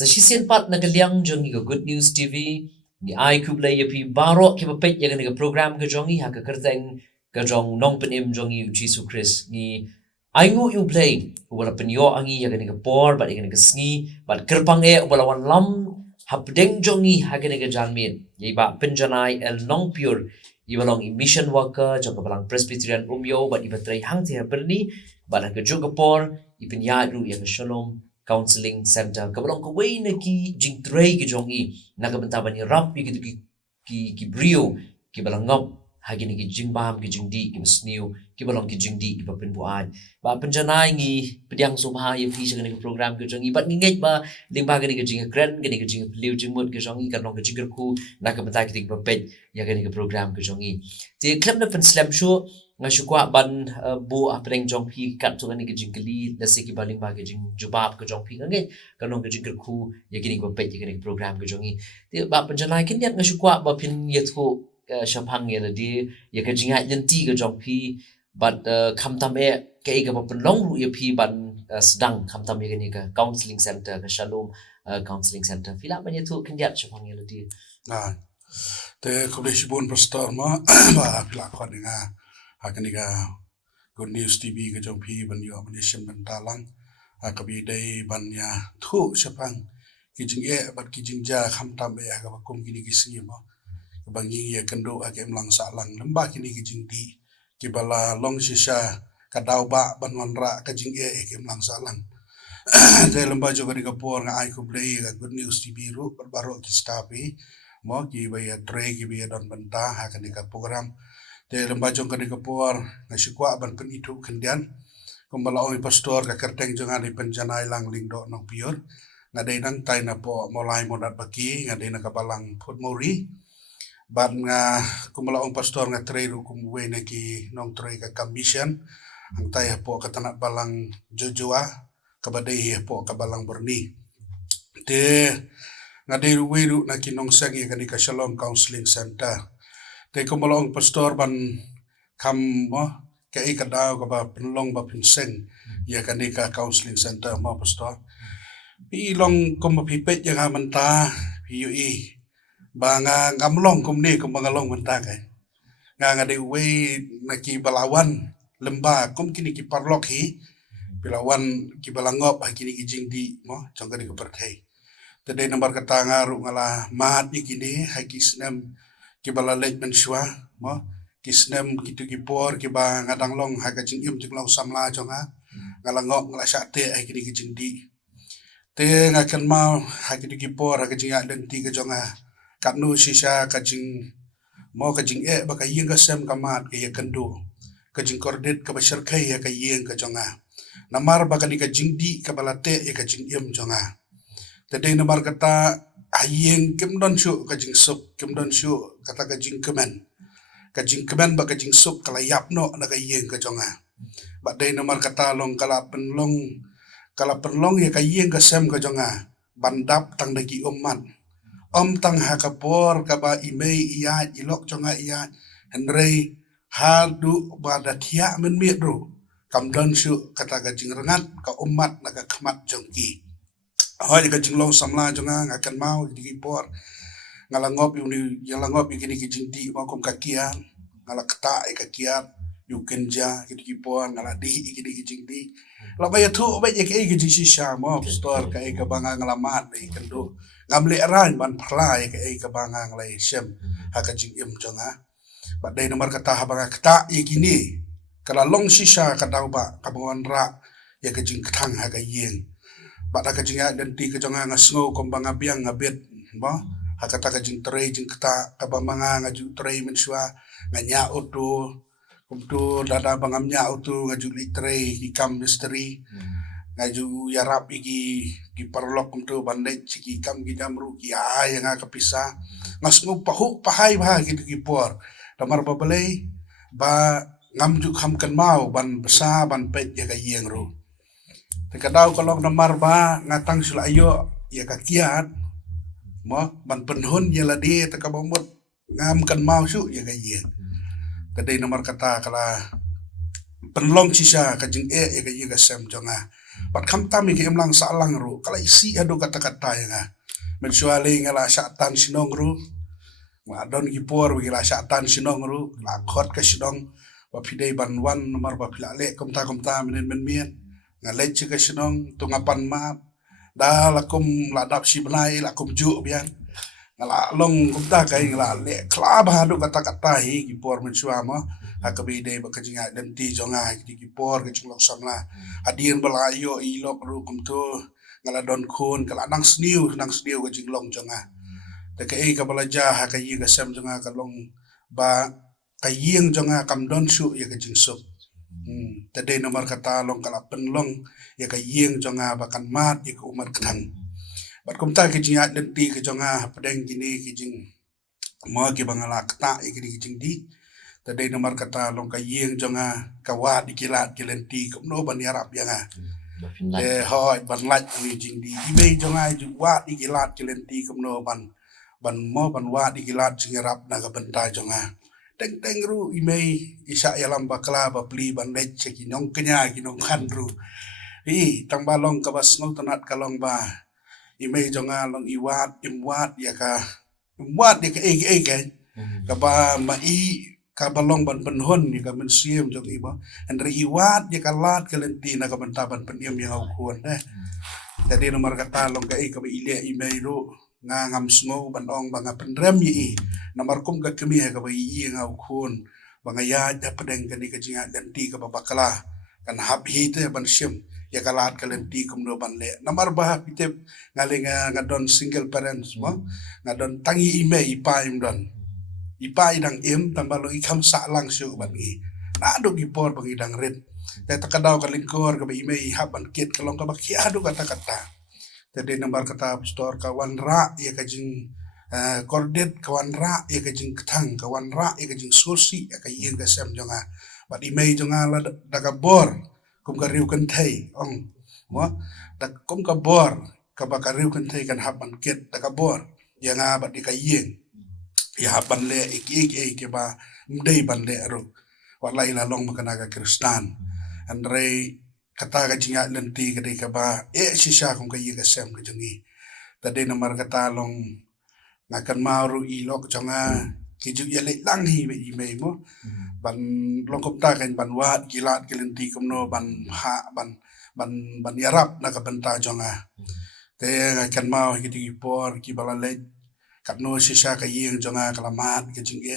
Sa shisien pat nagaliang jong iga Good News TV ni ai kublay yapi baro ki papet yaga niga program ka jongi ha ka kerteng ka jong nong penim jongi Jesus Christ ni ai ngu yu play wala penyo angi yaga niga por bat yaga niga sngi bat kerpang wala wan lam hapdeng jongi ha ka niga janmin yi ba penjanai el nong pure ibalong mission worker jong balang Presbyterian umyo bat ibatray hang te berni bat ka juga por ipin ya ru yaga shalom counseling center kabalong ko way na ki jingtray ki jongi nagabanta ni rap ki ki brio ki balang ngop hagi ni ki jingbam ki jingdi ki snew ki balong ki jingdi ki papin buan ba penjanai ngi pediang subha ye fi sa ni program ki jongi bat ngi ba ding ba ni ki jing kren ni ki jing liu jingmut ki jongi kan long ki jingger ku nagabanta ki papet ya ni program ki jongi te klem na pen slam show ngasukwa ban bu apreng jong phi kat tu ni ki jingli na se ki baling ba ki jing jubab ki jong phi ngai kanong ki jingger ku ya ki papet ya ni program ki jongi te ba penjanai kin yat ngasukwa ba pin ye thu shaphang ye la di ya ka jinga yanti ka jong phi but kham tam ke ga ba long ru ye phi ban sedang kham tam ye ni ka counseling center ka shalom counseling center phila ban ye thu kin yat shaphang ye la di te kublish bon pastor ma ba phila khon nga hakani ga Good News TV ka jong phi ban yo ban shem ban talang akabi dai ban ya thu shaphang ki jing bat ki jing ja kham tam ga ba kum ki ni ki si ma bangi ya kendo akem lang sa lang lamba kini ki jing di ki bala long shisha kadau ba banwan ra ka jing akem lang sa lang de lamba jo ka por nga ai ko play ga Good News TV ru baro ki stapi mo ki ba ya tre ki ba don banta ha ka ni ka program de lamba jo ka por nga sikwa ban pen itu kendian kumbala oi pastor ka kerteng jo ngadi penjanai lang lingdo no pior nga de nang tai na po molai modat baki nga de na ka balang put mori ban nga kumala ong pastor nga tray ru kumwe na ki nong tray ka commission ang tayo po katanat balang Jojoa kabaday po kabalang Borni te nga day ru na ki nong sangi ka ni ka Shalom Counseling Center te kumala ong pastor ban kam mo ka ikadaw ka ba penlong ba pinseng ya ka ni ka Counseling Center mo pastor ilong kumapipit yang amanta PUE banga ngamlong kumni kumangalong mentang nga de we naki balawan lemba kum kini ki parlok hi balawan ki balangop kini ki jingdi mo changka di perthai tede nomor kata ngaru ngala mat ni kini haki snem ki balalek mensua mo ki snem kitu ki por ki ba ngadang long haka jingim jinglong samla jonga ngala ngop ngala sate kini ki jingdi te ngakan mau haki ki por haka jinga lenti ke jonga kanu sisa kajing mo kajing baka yeng ka sem kamat ke yakandu kajing kordet ka basar kai ya ka yeng ka jonga namar baka ni kajing di ka balate ya kajing yem jonga tade namar kata ayeng kemdon shu kajing sup kemdon shu kata kajing kemen baka kajing sup kala yapno na ka yeng ka jonga bade namar kata long kala penlong ya ka yeng ka sem ka jonga bandap tang dagi umman tang hakapor kaba imei iya ilok chonga iya henrei hadu bada thia men miedro kamdan shu kata ka jingrangat ka umat na ka khmat jongki hoy ka jinglong samla jonga ngakan mau digi por ngalangop yu yalangop ikini ki jingti ma kom kakian ngala kata ka kiat yu kenja digi por ngala di ikini ki jingti la baya thu ba ye ke ki jisha mo store ka ka banga ngalamat ni kendo ngamle ran ban phlai ka banga nglai shem haka jing im jonga badai nomor kata habanga kata ikini kala long shisha kadau ba kabon ra ya ka jing thang haka yeng bada ka jinga dan ti ka jonga ngasngo kombanga biang ngabet ba haka ta ka jing tray jing kata ka banga ngaju tray mensua nganya oto kumtu dada bangamnya utu ngaju litray hikam misteri ngaju yarap iki parlok kumtu bandai ciki kam gidamru ki yang kapisa ngasngu pahu pahai bah gitu ki por damar babalai ba ngamju kham kan mau ban besa ban pet ya ka yeng ru tekadau kalok namar ba ngatang sula ayo ya ka kiat mo ban penhun ya ladi tekabomot ngam kan mau su ya ka yeng kadai nomor kata kala penlong sisa kajing ka yega sem jonga pat kam tam ki emlang salang ru kala isi adu kata-kata yang mensuali ngala syatan sinong ru ma don ki por wi la syatan sinong ru la khot ka sinong ba pidei ban wan nomor ba pilale komta menen men ngalej ka sinong tungapan ma da lakum la dap si benai lakum ju bian ngala long kumta kai ngala le kla ba adu kata-kata hi ki por mensuama akabi dei ba kajinga dan ti jonga ki por ke chung samla adien balayo ilok ru kumtu ngala don kun kala nang sniu ke jinglong jonga te ke ka balaja ha ka yi ka sam jonga ka long ba ka ying jonga kam don su ya ka jing sup te dei nomor kata long kala penlong ya ka ying jonga ba kan mat ya ka umar katan bat kumta ke jinga dan ti ke jonga pedeng kini ke jing mo ke bangala kata ya ke jing di tadi nomor kata long ka yeng jonga kawat dikilat kilenti kumno ban yarap yanga hoy ban laj ni jing di ibe jonga ju wat dikilat kilenti kumno ban wat dikilat jing yarap naga bentai jonga teng ru imei isa yalam bakla ba pli ban lej ki nong kenya ki nong kan ru tang balong ka bas ngau tanat kalong ba imei jonga long imwat ya ka ka ba mai kabalong ban penhon ni ka mensiam jok iba andre iwat dia kalat kelenti na ka bentaban peniam yang au kuan jadi nomor kata long ka ka ile email ru nga ngam smo ban ong banga pendrem yi nomor kum ka kemi ka ba yi nga au kuan banga ya da pedeng ka ni ka jinga dan ti ka babakala kan hab hi te ban sim ya kalat kelenti kum do ban le nomor bah pitep ngalenga ngadon single parents mo ngadon tangi email ipa imdon ipai dang tambah lo ikam salang siu bagi nado gipor bagi dang red ya takadaw kalingkor ka imei haban kit kalong ka baki adu kata-kata tadi nomor kata store kawan ra ya kajing kordet kawan ra ya kajing ketang kawan ra ya kajing sursi ya kayeng ka sem jonga bat imei jonga la daga bor kum ka riu kentai ong mo dak kum ka bor ka bakariu kentai kan haban kit daga bor ya nga bat di kayeng ya ban le iki ba mdei ban le ro wala ila long makanaga kristan andre kata ka jinga lenti ka ka ba sisa kung kayi ka sem ka jangi tadi nomor kata long ngakan maru ilok jonga kiju ya le lang hi be ime mo ban long kopta kan ban wat gilat kelenti kumno ban yarap na ka benta jonga te ngakan mau kiti por ki balale katno sisa ka yeng jonga kalamat ke jingge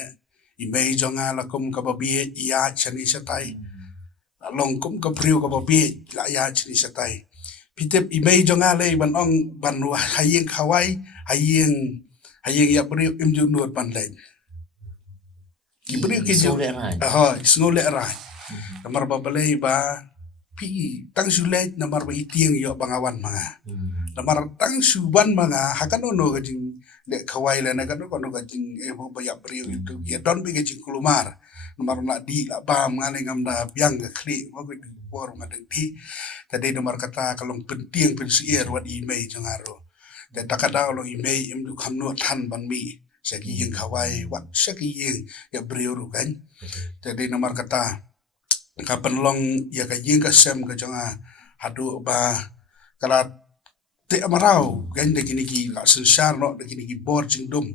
imei jonga lakum ka babi ya chani satai long kum ka priu ka babi la ya chani satai pitep imei jonga le ban ong ban hayeng khawai hayeng ya priu imju nur ban le ki priu ki jo snole rai namar babale ba pi tang sulet namar ba itieng yo bangawan manga namar tang suban manga hakanono ka jing le kawai le na kanu kono gajing mo bayak priu itu ya don bi gajing kulumar nomor na di la ba ngane ngam da biang ga kli mo bi por ma di tadi nomor kata kalong penting pensier wat imei jangaro da takada lo imei im du kamno tan ban mi saki yeng kawai wat saki yeng ya priu ru kan tadi nomor kata kapan long ya ka yeng ka sem ka janga hadu ba kalat te amarau gan de kini ki la sensar no de kini ki bor jingdum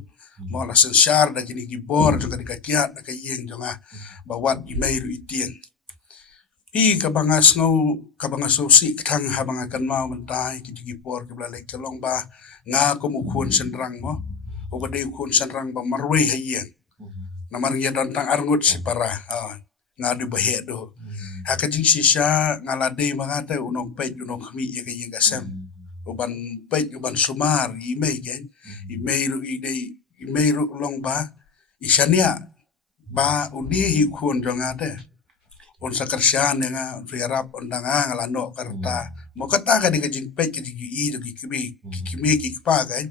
mo la sensar de kini ki bor juga de kakiat de kayeng jonga bawat imei ru itien ka bangas no ka bangas so si thang ha banga kan mau mentai ki ki bor ki bla le kelong ba nga ko mu khun senrang mo o ko de khun senrang ba marwei hayeng namar ngia dan tang arngut si para nga du bahe do ha ka jing sisa ngalade mangate unong pe unong khmi ya ka yeng ka sem uban pej uban sumar imei gen imei ru long ba isania ba uni hi khun jonga te on sakarsian nga riarap ondanga ngalano karta mo kata ka di kajing pej ka di i do kimi ki pa gan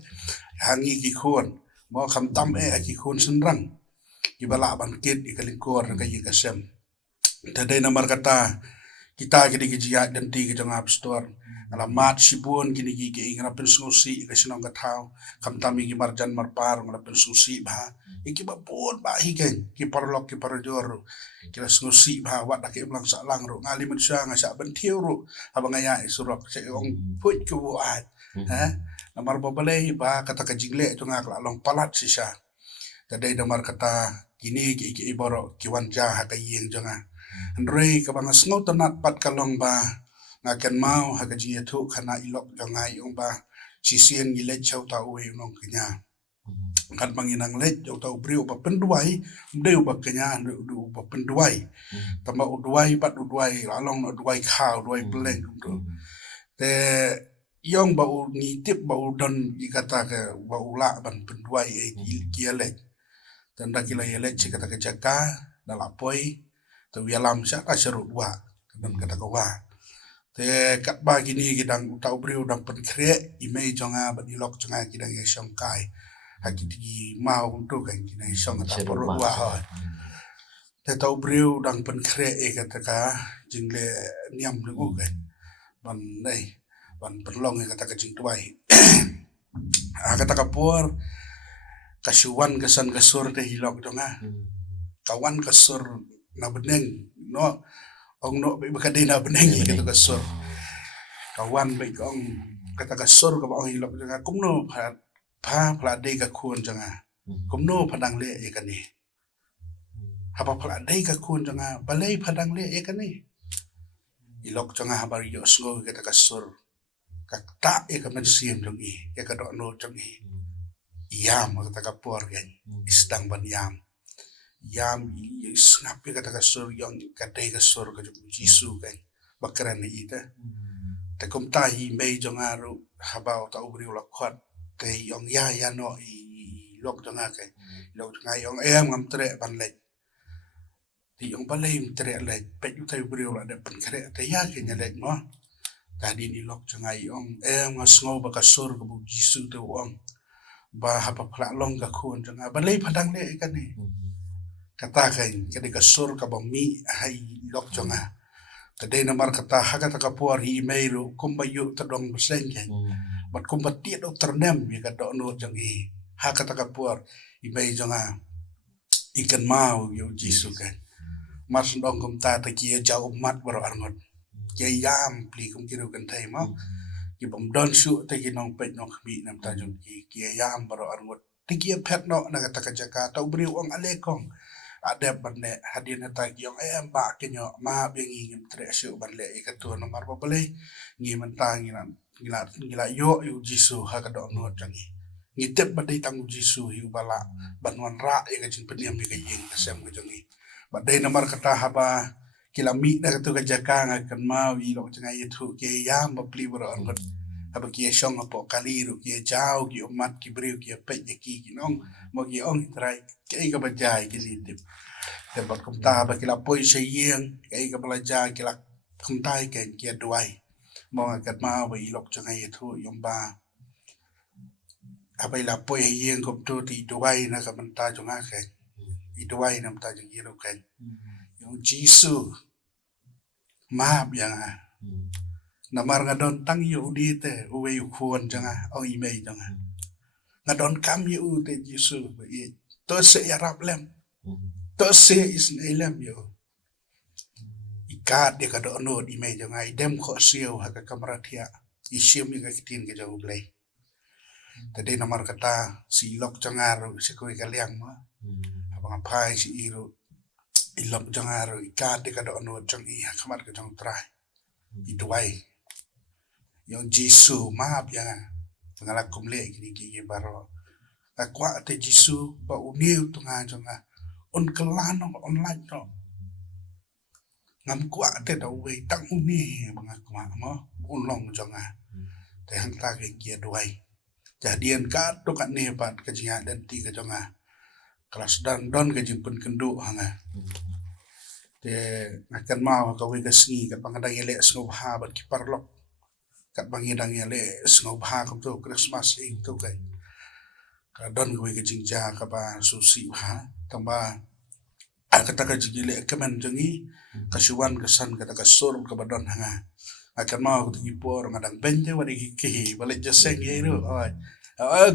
hangi ki khun mo kham tam ki khun senrang ki bala ban kit ikalingkor ka yi kasem tadai namar kata kita gini gijia dan ti ke jong App Store alamat sibun gini gigi ngarapin susi ke sinong katau kam tami gi marjan marpar ngarapin susi bah iki babon bah higen ki parlok ki parjor kila susi bah wat dak imlang salang ro ngali manusia ngasa bentiu ro abang aya surok se ong put ke buat ha namar babale bah kata ka jingle tu ngak la long palat sisa tadai namar kata kini ki iboro ki wanja ha ka yeng jonga Andrei ka bang snow tanat pat kalong ba ngaken mau ha ka ji thu khana ilok jonga yung ba sisien gi let chau ta uwe nong kenya kan manginang let jau ta ubrio ba penduai mdeu ba kenya du ba penduai tamba uduai pat uduai along uduai khau uduai pleng tu te yong ba u ni tip ba u don i kata ke ba ula ban penduai e ki let tanda kila let ci kata ke jaka dalapoi te wialam sya ka seru dua dan kata ko wa te kat ba gini gidang tau brio dang pen kre imei jonga ba dilok jonga gidang ye song kai hakiti mau untuk kan gidang song ta poru wa ha te tau brio dang pen kre e kata ka jingle niam du kan ban nei ban perlong kata ka jing tuai kata ka por kasuan kesan kasur te hilok jonga kawan kasur na beneng no ong no be bakade na beneng gitu kasur kawan be ong kata kasur ka ong hilok janga kumno pa plade ka kun janga kumno padang le e kani apa plade ka kun janga balai padang le e kani ilok janga habar yo sngo kata kasur kakta e ka mensim jong i e ka do no jong i yam kata kapor gan isdang ban yam snapi kata kasur yang kadai kasur ka jisu kan bakaran ni ita te kom tahi mei jongaru habau ta ubri ula khot te yong ya no i lok jonga kai lok jonga yong ngam tre ban le ti yong balai tre le pe yu tai ubri ula de pan kre te ya ke nyale no tadi ni lok jonga yong ngasngo ba kasur ka bu jisu te wong ba hapa pla long ka khun jonga balai padang le kan ni katakan kadi kasur ka bami hai lok jonga tadai namar kata hakata ka puar hi meiru kumbayu tadong besengke bat kumbati do ternem ya ka do no jongi hakata ka puar i mei jonga ikan mau yo jisu kan mas dong kum ta ta ki jau mat baro arngot ke yam pli kum kiru kan thai mau ki bom don su ta ki nong pet nong khmi nam ta jong ki yam baro arngot ti ki phet no na kata ka jaka ta ubri ong alekong ada bande hadin hata giong ba kenyo ma bengi ngim tre shu banle ikatu nomor babale ngi mentang ngila yo yu jisu ha ka do no jangi ngi tep badai tangu jisu yu bala banwan ra e ka jin pediam bi ka yeng asam ka jangi badai nomor kata haba kilami na katu ka jakanga kan ma wi lo janga yitu ke yam ba pli bro an haba ki shong apo kaliru ki jao ki umat ki briu ki pe ki nong mo ki ong trai ke ka bajai ki litip tempat kumta ba kila poi seyeng ke ka belajar kila kumtai ke ki duai mo kat ma ba ilok janga yitu yom ba apa ila poi yeng kum tu ti duai na ka menta jonga ke i duai nam ta jing yiru kan yung jisu ma yang namar ngadon tang yu di te uwe yu kuon janga o imei janga ngadon kam yu te jisu i to se ya rap lem to se is elem yu ikat de ka do no di mei janga i dem ko siu ha ka kamratia i sium yu ka kitin ke jang blai tadi namar kata silok janga ro se ko ka liang ma abang pai si iru ilok janga ro ikat de ka do no jang i ha kamar ka jang trai i duai yung jisu maaf ya pengalak kumle gini baro akwa te jisu ba uniu tunga jonga on kelano online no ngam kwa te da we tang uni bangakwa mo unlong jonga te hang ta ke kia duai jadian ka to ka ne pat ka jinga dan ti ka jonga kelas dan don ka jimpun kendu hanga te akan mau ka we ka singi ka pangada yele snow ha bat ki parlok kat bangidang yale snow ha kum tu Christmas ing tu kai ka don we ka jingja ka ba susi ha tamba kata ka jigile kemen jongi kasuan kesan kata ka sur ka badon hanga akan mau tu kipor ngadang benje wadi ki balik jaseng ye ru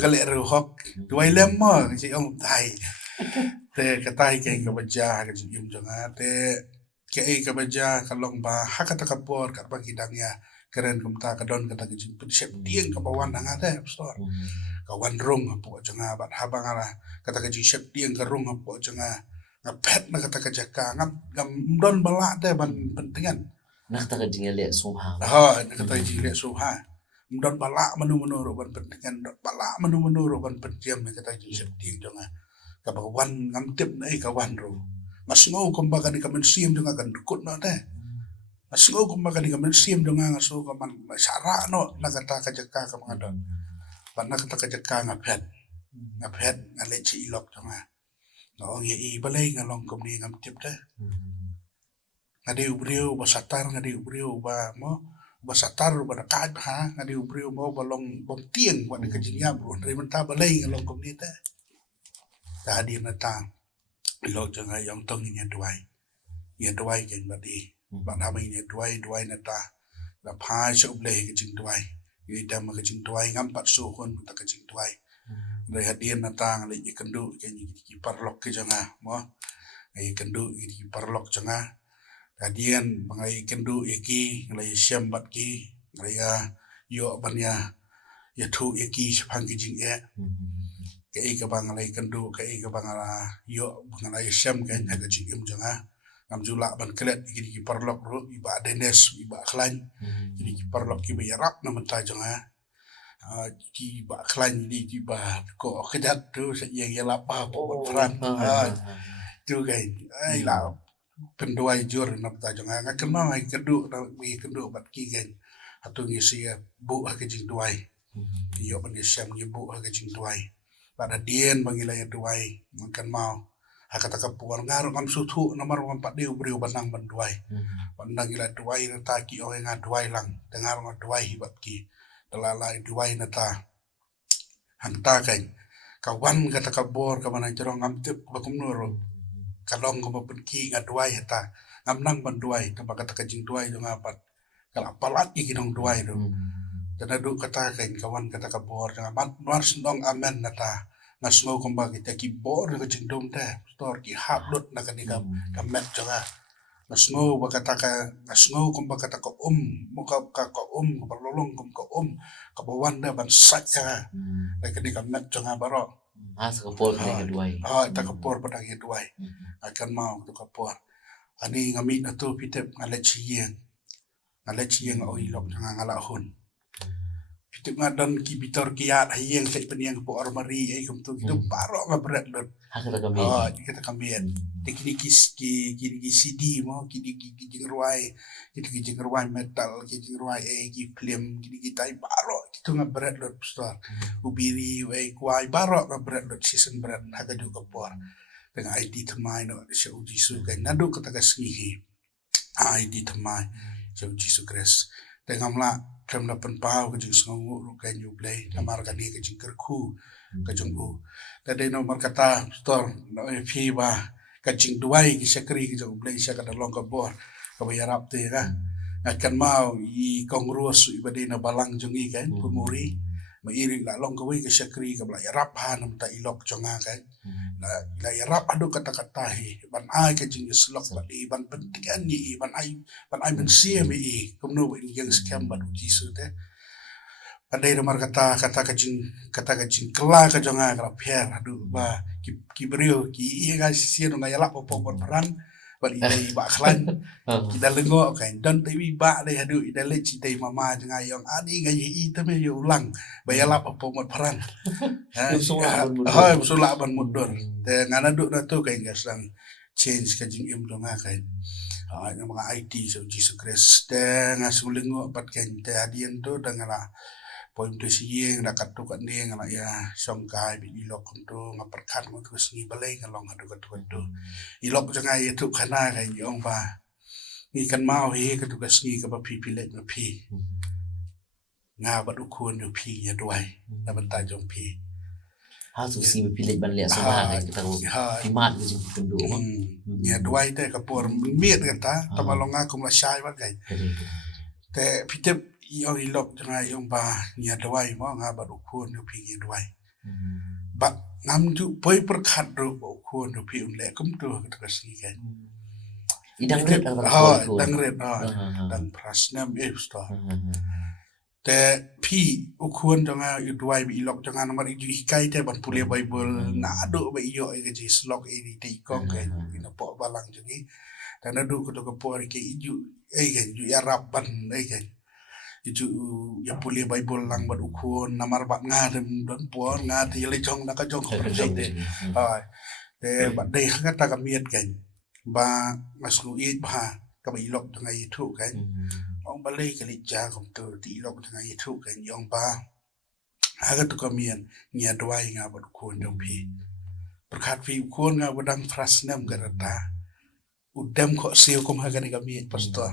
gale ru hok tuai lemma si ong tai te katai ke ka baja ka jigim jonga te ke ka baja kalong ba hakata ka por ka bagi dangya keren kumta ka don kata ka jing sep tieng ka bawan hanga te store kawan rung apo jonga bat habang ala kata ka jing sep tieng ka rung apo jonga ngapet na kata ka jaka ngam don bala te ban pentingan Nak tak jingel le soha. Kata jile suha. Don bala menu roban pentingan don bala menu roban pendiam kata jile septing jonga. Kabawan ngam tip na kawan ro. Mas ngau kumbaga ni kamen sim jonga kan dukut na te. Mas ngau kumbaga ni kamen sim jonga ngaso kaman sara no na kata ka jaka ka mga don. Pan na kata ka jaka ngapet. Ngapet ngale ci ilok jonga. Noong ye balay ngalong kumni ngam tip te. Ngadi ubriu basatar ngadi ubriu ba mo basatar ba nakat ha ngadi ubriu mo balong bom tieng wa ka jinya bro dari menta balai ngalong komite ta di nata lo janga yang tong ni duai ken badi ba na mai ni duai nata la pha so ble ka jing duai yi dam ka jing duai ngam pat so kon ta ka jing duai dari hadian nata ngali ikendu ken ki parlok ke janga mo ai kendu ki parlok janga Kadian bangai kendu iki ngalai syambat ki ngalai yo banya ya thu iki sepang ki jing ke ka bangalai kendu ke ka bangala yo bangalai syam kan ha jing janga ngam jula ban kelet iki parlok ro iba denes iba khlan iki parlok ki ba yarap na menta janga ki ba khlan di ki ba ko kedat tu yang yalap pa peran tu kan ai la penduai jur na ta jonga nga kenal ai kedu na mi kedu bat kigen atu ngisi bu ha ke jing duai yo ban syam ni bu ha ke jing duai pada dien bangila ya duai makan mau ha kata ka puar ngar ngam suthu nomor 4 diu brio banang ban duai pandang ila duai na ta ki o nga duai lang dengar nga duai hibat ki dalala duai na ta hang ta kan kawan kata ka bor ka mana jorong ngam tip bakum nuro kalong ko mapunki nga duai hata ngam nang ban duai ta kata ka jing duai dong apat kala palat ki kinong duai do tana du kata kain kawan kata ka bor nga mat mar sindong amen nata ngasngo kumba kita ki bor ka jing dom te store ki hablut na kanika kamet jonga ngasngo ba kata ka ngasngo kumba kata ka muka ka parlolong kum ka ka bawan da ban sat ja na kanika met jonga baro Asa kapol ka duai. Ta kapor padang ye duai akan mau tu kapor ani ngami na tu pitep ngalet chiyeng o ilok janga ngala hun pitep ngadan ki bitor kiat hayeng sek peniang po armari ai kum tu itu baro ngabret lot Haka kami. kita kambien teknik ki CD mo ki jingruai ki jingruai metal ki jingruai ki film ki tai baro itu ngabret lot store ubiri wei kuai baro ngabret lot season berat haka juga por dengan ID temai no se uji su kan nadu kata kasngi ID temai se uji su kres dengan la kem na penpau ke jing songu ru kan you play namar kan ni ke jing kerku ke jing u tadi nomor kata store no fi ba ke jing duai ki sekri ke jing play sia kada long ka bor ka bayarap te ka akan mau i kongrus ibade na balang jongi kan pemuri mairi la long ka wi ke sekri ka bayarap ha nam ta ilok jonga kan la yarap adu kata-kata hi ban ai ke jing slok ba di ban pentingan ni ban ai ben sia mi kumno yang scam ban uji su te andai nomor kata ka jing kela ka jonga ka pier adu ba ki brio ki i ga sia no ngayala popo peran bali dai ba khlan kita lengo kan dan tv ba dai adu ida le ci dai mama janga yang ani ga i te me yo ulang bayala popo peran musula ban mudur te ngana du na tu kan gasang change ka jing im donga kan yang mga IT so Jesus Christ te ngasulingo pat kan te adien tu dangala poin tu sieng na katu kan ni ngala ya songkai bi ilok kuntu ngaperkan mo terus ni balai ngalong adu katu ilok janga itu kana kan yong ba ni kan mau hi katu ka sni ka pi pilet na pi nga ba du kun yo pi ya duai na ban ta jong pi how to see pilih ban liat sama kita tahu pimat ke jing kendu ya duai te kapur miet kata tabalonga kum la shai wat kai te pitep yo ilok jangai yong ba ya duai mo nga ba ukun yo pi ya duai ba ngam tu poi perkhat ru ukun yo pi unle kum tu ka sini kan idang red dang red dang prasnam sto te pi ukun jangai yo duai bi ilok jangan nomor ju hikai te ban pule bible na ado ba iyo ke ji slok ini te kong ke ina po balang jadi dan adu ko to ko ke iju kan ju ya rabban kan itu ya puli bible lang bat ukun namar bat ngadem don puan ngati le jong na ka jong ko te te bat dei kata ka miet kan ba masku it ba ka ba ilok ngai thu kan ong ba le ka li ja kom to ti ilok ngai thu kan yong ba aga to ka mien nya dwai nga bat ukun dong pi perkat pi ukun nga badang frasnam garata udam ko siu kom haga ni ka miet pastor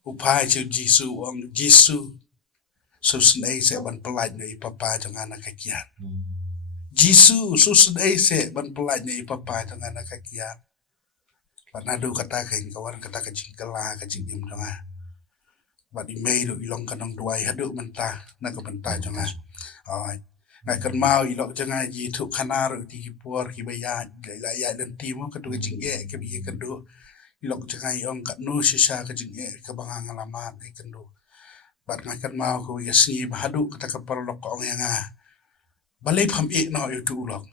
upai chu Jisu ong Jisu susun ai se ban pelaj nei papa jangan anak kakian Jisu susun ai se ban pelaj nei papa jangan anak kakian panadu kata kan kawan kata kecing kala kecing dim jangan ba di mei do ilong kanong duai hadu mentah na ka mentah jangan ai ngai kan mau ilok jangan ji thu khanar ti por ki baya la ya dan timo ka tu kecing ke bi ka do ilok jangan ong kat nu sisa kecing ke bangang alamat ai kendo bat ngakan mau ko yasni bahadu kata ka perlok ong yang balai pham no itu ulok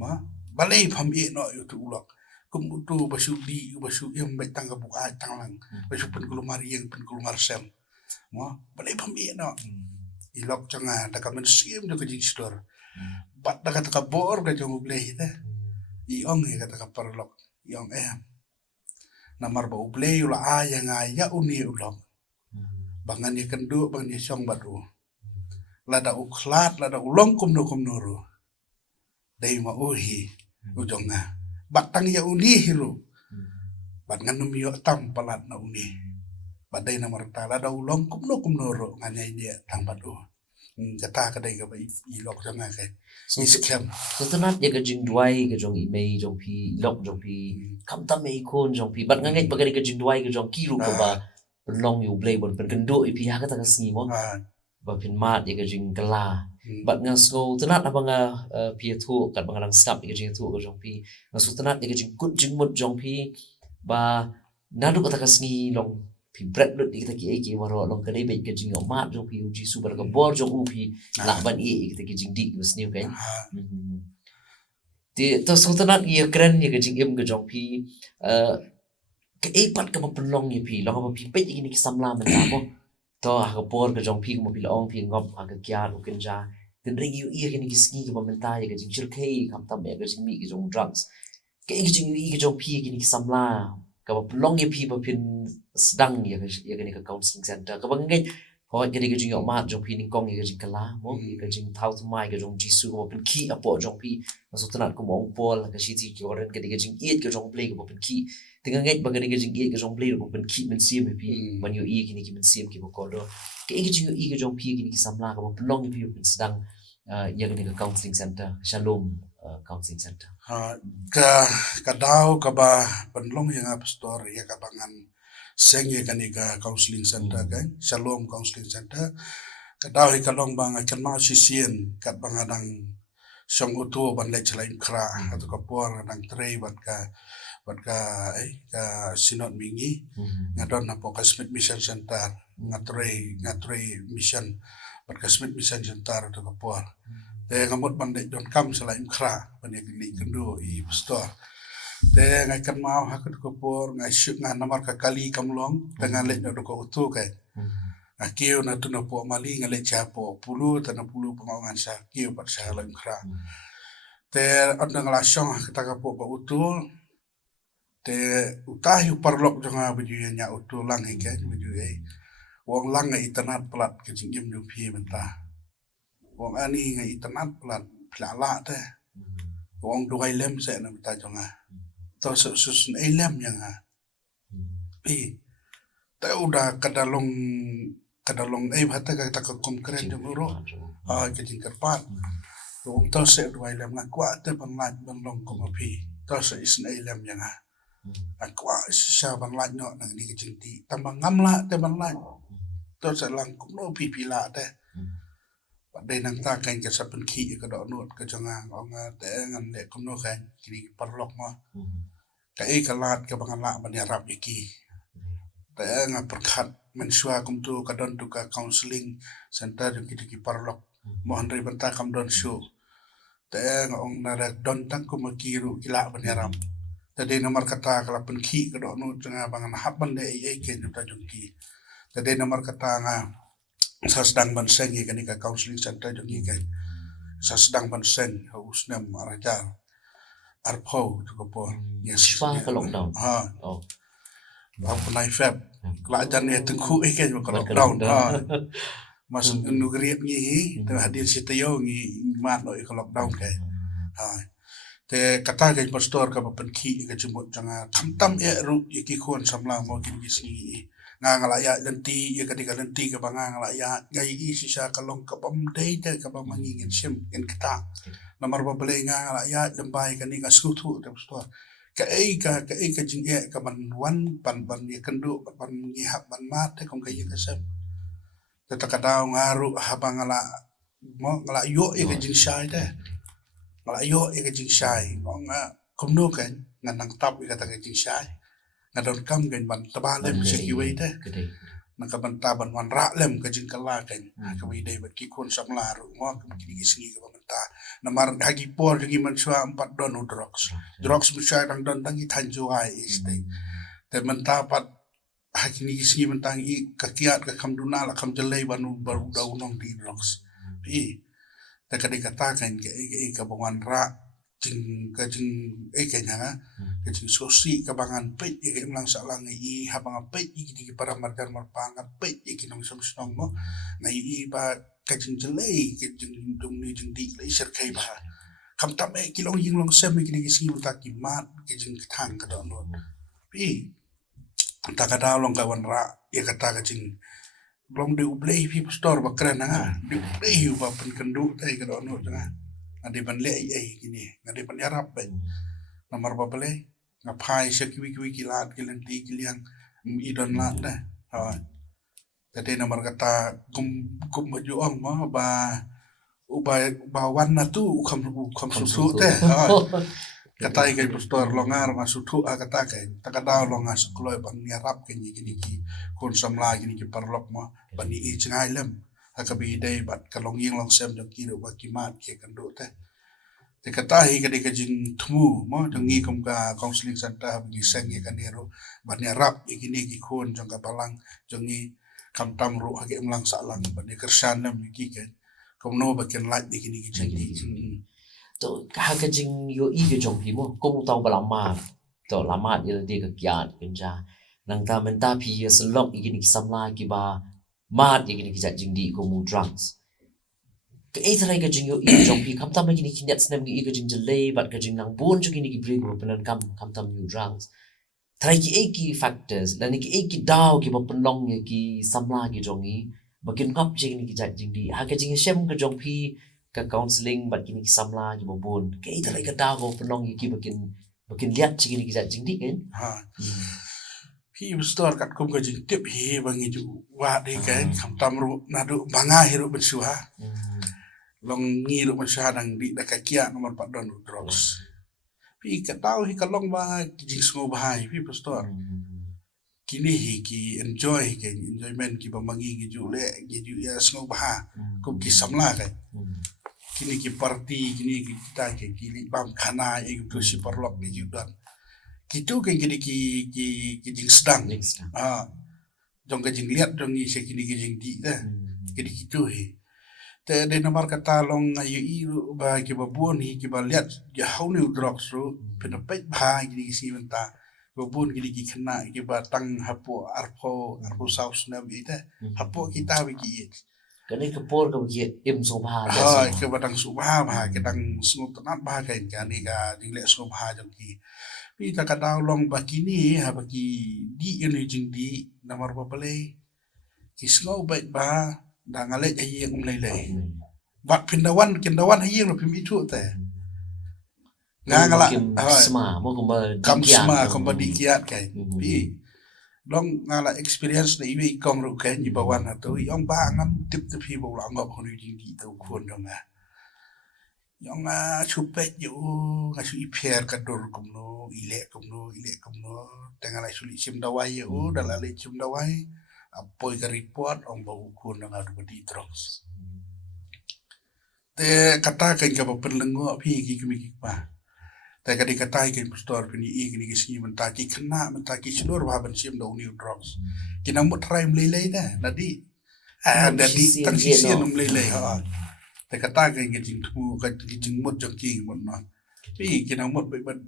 ma balai pham no itu ulok kum tu basu di basu yang baik tangga buka tanglang basu pen kulumar yang pen kulumar sem ma balai pham no ilok jangan tak men sim do kecing store bat tak kata ka bor ka jong bleh ite I ong kata ka perlok iong namar ba ublei ula aya ngaya uni ulok bangan ye kendu bangan ye syong batu lada uklat lada ulong kum nuru dai ma uhi ujonga batang ya uni hiru bat nganum yo tam palat na uni badai namar ta lada ulong kum nuru nganya dia tang batu kata kadai ka ba ilok janga ke iskem Setenat ya ke jing duai ke jong imei jong pi lok jong pi kam tam mei kon jong pi bat ngangai bagari ke jing duai ke jong kiru ko ba penlong yu blei bon pen kendo ipi ha kata kasni mo ba pin mat ya ke jing kala bat ngang sko tenat apa nga pi thu kat bangarang skap ya ke jing thu ke jong pi ngasu tenat ya ke jing kut jing mut jong pi ba nadu kata kasni long pi bread lut kita ki waro long kadai bai ke jing mat jong pi uji super ka bor jong upi la ban kita ki jing dik bes niu kan ti to sultanat ia keren ya ke jing im ke jong pi ke epat ke penlong ya pi long apa pi pe ini ki samla men mo to ha bor ke jong pi mo pi long pi ngop ha ke kya lu ken ja ten ring yu ia ke ni ki ski ke menta ya ke jing chil kai kam tam ya ke jing mi ke jong drugs ke jing yu ke jong pi ke ni ki samla ka penlong ya pi ba pin sedang ya ni ke counseling center ka bangai ho ke ni ke jing mat jong pi ning kong ya ke jing kala mo ke jing thau tu mai ke jong jisu ko pen ki apo jong pi masu tanat ko mong pol ka shi ti ko ren ke ni ke jing eat ke jong play ko pen ki tinga ngai ba ke ni ke jing eat ke jong play ko pen ki men sim pi ban yo i ke ni ki men sim ki ko do ke jing i ke jong pi ke ni ki samla ka penlong ya pi pen sedang ya ni ke counseling center Shalom counseling center ka dau ka ba penlong yang pastor ya ka bangan seng ya kan ka counseling center kan Shalom counseling center ka dau ka long bang kan mau sisien kat bangadang song utu ban le chalaim kra atau ka por nang trei bat ka ka sinot mingi ngadon na po ka Smith Mission Center ngatrei mission bat ka Smith Mission Center atau ka por te ngamot bandai don kam selain kra panik li kendo I pastor te ngai kan mau hakut ko por ngai syuk ngan namar ka kali kamlong dengan lek do ko utu kai akiu na tu na po mali ngai cha po pulu tan pulu pengawangan sa kiu par sa lain kra te on ngala syong kata ka po ba utu te utahi parlok jonga baju nya utu lang hikai baju ai wong lang ngai tanat plat ke jingim du pi mentah wong ani ngai tanat plat plala te wong duai lem se na mita jonga to susun lem yang pi te udah kadalong bhata ka ta konkret jong ro ke jingkar pat Kung to se duai lem nga kwa te ban laj ban long ko ma phi to se is nei lem yang a kwa sha ban laj no nang ni jing ti tam ngam la te ban laj to se lang kum no pi la te ba de nang ta kan ke sa pen khi ka do no ka changa ong te ngan le kum no kan ki par lok ma ka e ka lat ka ban la ban ya rap ki te nga per khat men shwa kum tu ka don tu ka counseling center ki par lok mohon ri banta kam don show te ong na don tang ko makiru kila banyaram tade nomor kata kala penki ka do no tanga bangan haban de ke juta jungki tade nomor kata nga sa sedang ban seng ke ni ka counseling center jungki ke sa sedang ban seng usnam araja arpo to ko po yes pa ka lockdown ha oh apa nai feb kala jan ne tengku ke ko lockdown ha mas nugriat ni te hadir sitayo ni mat no ko lockdown ke ha te kata ke pastor ka pen ki ke jumut janga kamtam e ru ki khon samla mo kin gisi nga ngala ya lenti ya ka lenti ka banga ngala ya gai i sisa kalong ka pam dei te ka pam ngin sim en kata nomor ba bele nga ngala ya lembai ka ni ka skutu te pastor ka jing e ka ban wan pan ni kendu pan ni hak ban mat te kong ka ya ka sem Tetakadau ngaru habang ngala yo ka jing shai te ngala yo ka jing shai nga kumno kan nang tap ka ta jing shai nga don kam kan ban tabalem seki wei te nang ka ban taban wan ra lem ka jing kala kan ka wei dei bat ki kon samla ru mo ka ki sini ka ban ta namar hagi por gi man swa 4 don drugs misai dang don tangi tanjo ai is te man ta pat hakini sini mentang i kakiat ka kamduna la kam jelai banu baru daunong di rocks pi ta ka de kata kan ke ka bangan ra jing ke nya ke jing sosi ka bangan pe ke mlang sa lang i habang pe i di para margar marpanga pe i nong som mo na i ba ka jing jelai ke jing dum ni jing di le ser kai ba kam tam e kilong ying long sem ki ni sini ta ki mat ke jing thang ka don pi takada long kawan ra ya kata kacing long de ublei pi pastor bakran nga de ublei ba pen kendu tai ka no tanga ade ban le ai gini ade ban yarap ba nomor ba bele ngapai sekwi kilat kilenti kiliang i don lat da ha tade nomor kata kum maju ong ma ba wan na tu kam susu te ha katai kai pastor longar masutu kata kai takada longa sekloi ban niarap ke ni ki kon samla gini ki parlok ma ban i chingai lem akabi dei bat kalong ying long sem dok ki ro ba ki mat ke kando te katai ka de ka jing thumu mo jangi kom ka counseling center bi seng ke kanero ban niarap gini ki kon jong ka palang jangi kam tam ro age mlang sa lang ban kersan lem ki ke kom no ba ken laj de gini ki jangi to ka jing yo i ke jong pi mo ko mu tau balama to lama ye de ka kyan kinja nang ta men ta pi ye slok i ni samla ki ba ma de ni ki ja jing di ko mu drugs ke e thrai ka jing yo i jong pi kam ta ma ni ki net snem ni ka jing jale bat ka jing nang bon chu ni ki break ko penan kam tam new drugs thrai ki e ki factors la ni ki e ki daw ki ba penlong ye ki samla ki jong i ba kin kap jing ni ki ja jing di ha ka jing shem ka jong pi ka counseling bat kini samla ki bobon ke ita lai ka dago penong ki bakin lihat cigi ki jing di kan ha pi pastor kat kum ka jing tip hi bangi ju wa de kan kam tamru na du banga hiru bensuha long ngi ru bensuha dang di da ka kia nomor 4 don drugs pi ka tau hi ka long ba jing sngo bahai pi pastor kini hi ki enjoy enjoyment ki bamangi ki ju le ki ju ya sngo baha kum ki samla kan kini ki party kini kita ki bam khana e tu si parlok ni judan kitu ke kini ki jing sedang jong ke jing liat jong ni se kini ki jing di da kini kitu he te de nomor kata long ayu i ba ki ba bon hi ki ba liat ya hauni drugs ro pena pet ba kini si menta babun kini ki khana ki ba tang hapo arpo saus na bi da hapo kita bi ki kan ni kapor ka ki im so ba ha ke badang subha ba ke dang snop tanat ba ka ni ka dingle subha jong ki pi ta ka daw long ba kini ha ba ki di ini jing di namar ba bale ki snop ba da ngale ai yeng lei wat pindawan kindawan hayeng pim itu teh ngala Kim sma mo kuma kam dikian, sma no. kompadi kiat kai pi long ngala experience na iwi kong ru kan di bawan atau yong ba ngam tip tip hi bo la ngop honu jing di tu khon dong yong chupet yu ngasu iper kador kumno ile kumno tengah suli sim dawai yu dalale sim dawai apoi ka report ong bau khon dong adu badi terus te kata kan ka penlengo pi ki kimi paแต่ก็ได้กระต่ายกันสตอร์เป็นอีกนี่ก็สิ่งมันตากิขนามันตากิชโนร์ว่าเป็นเสียมดาวนิวดรอปส์กินน้ำมันไทรมเลยนะนั่นดินั่นดิตั้งเสียนมเลยฮะแต่กระต่ายกันก็จริงทูก็จริงหมดจังกิงหมดเนาะพี่กินน้ำมันไปมัน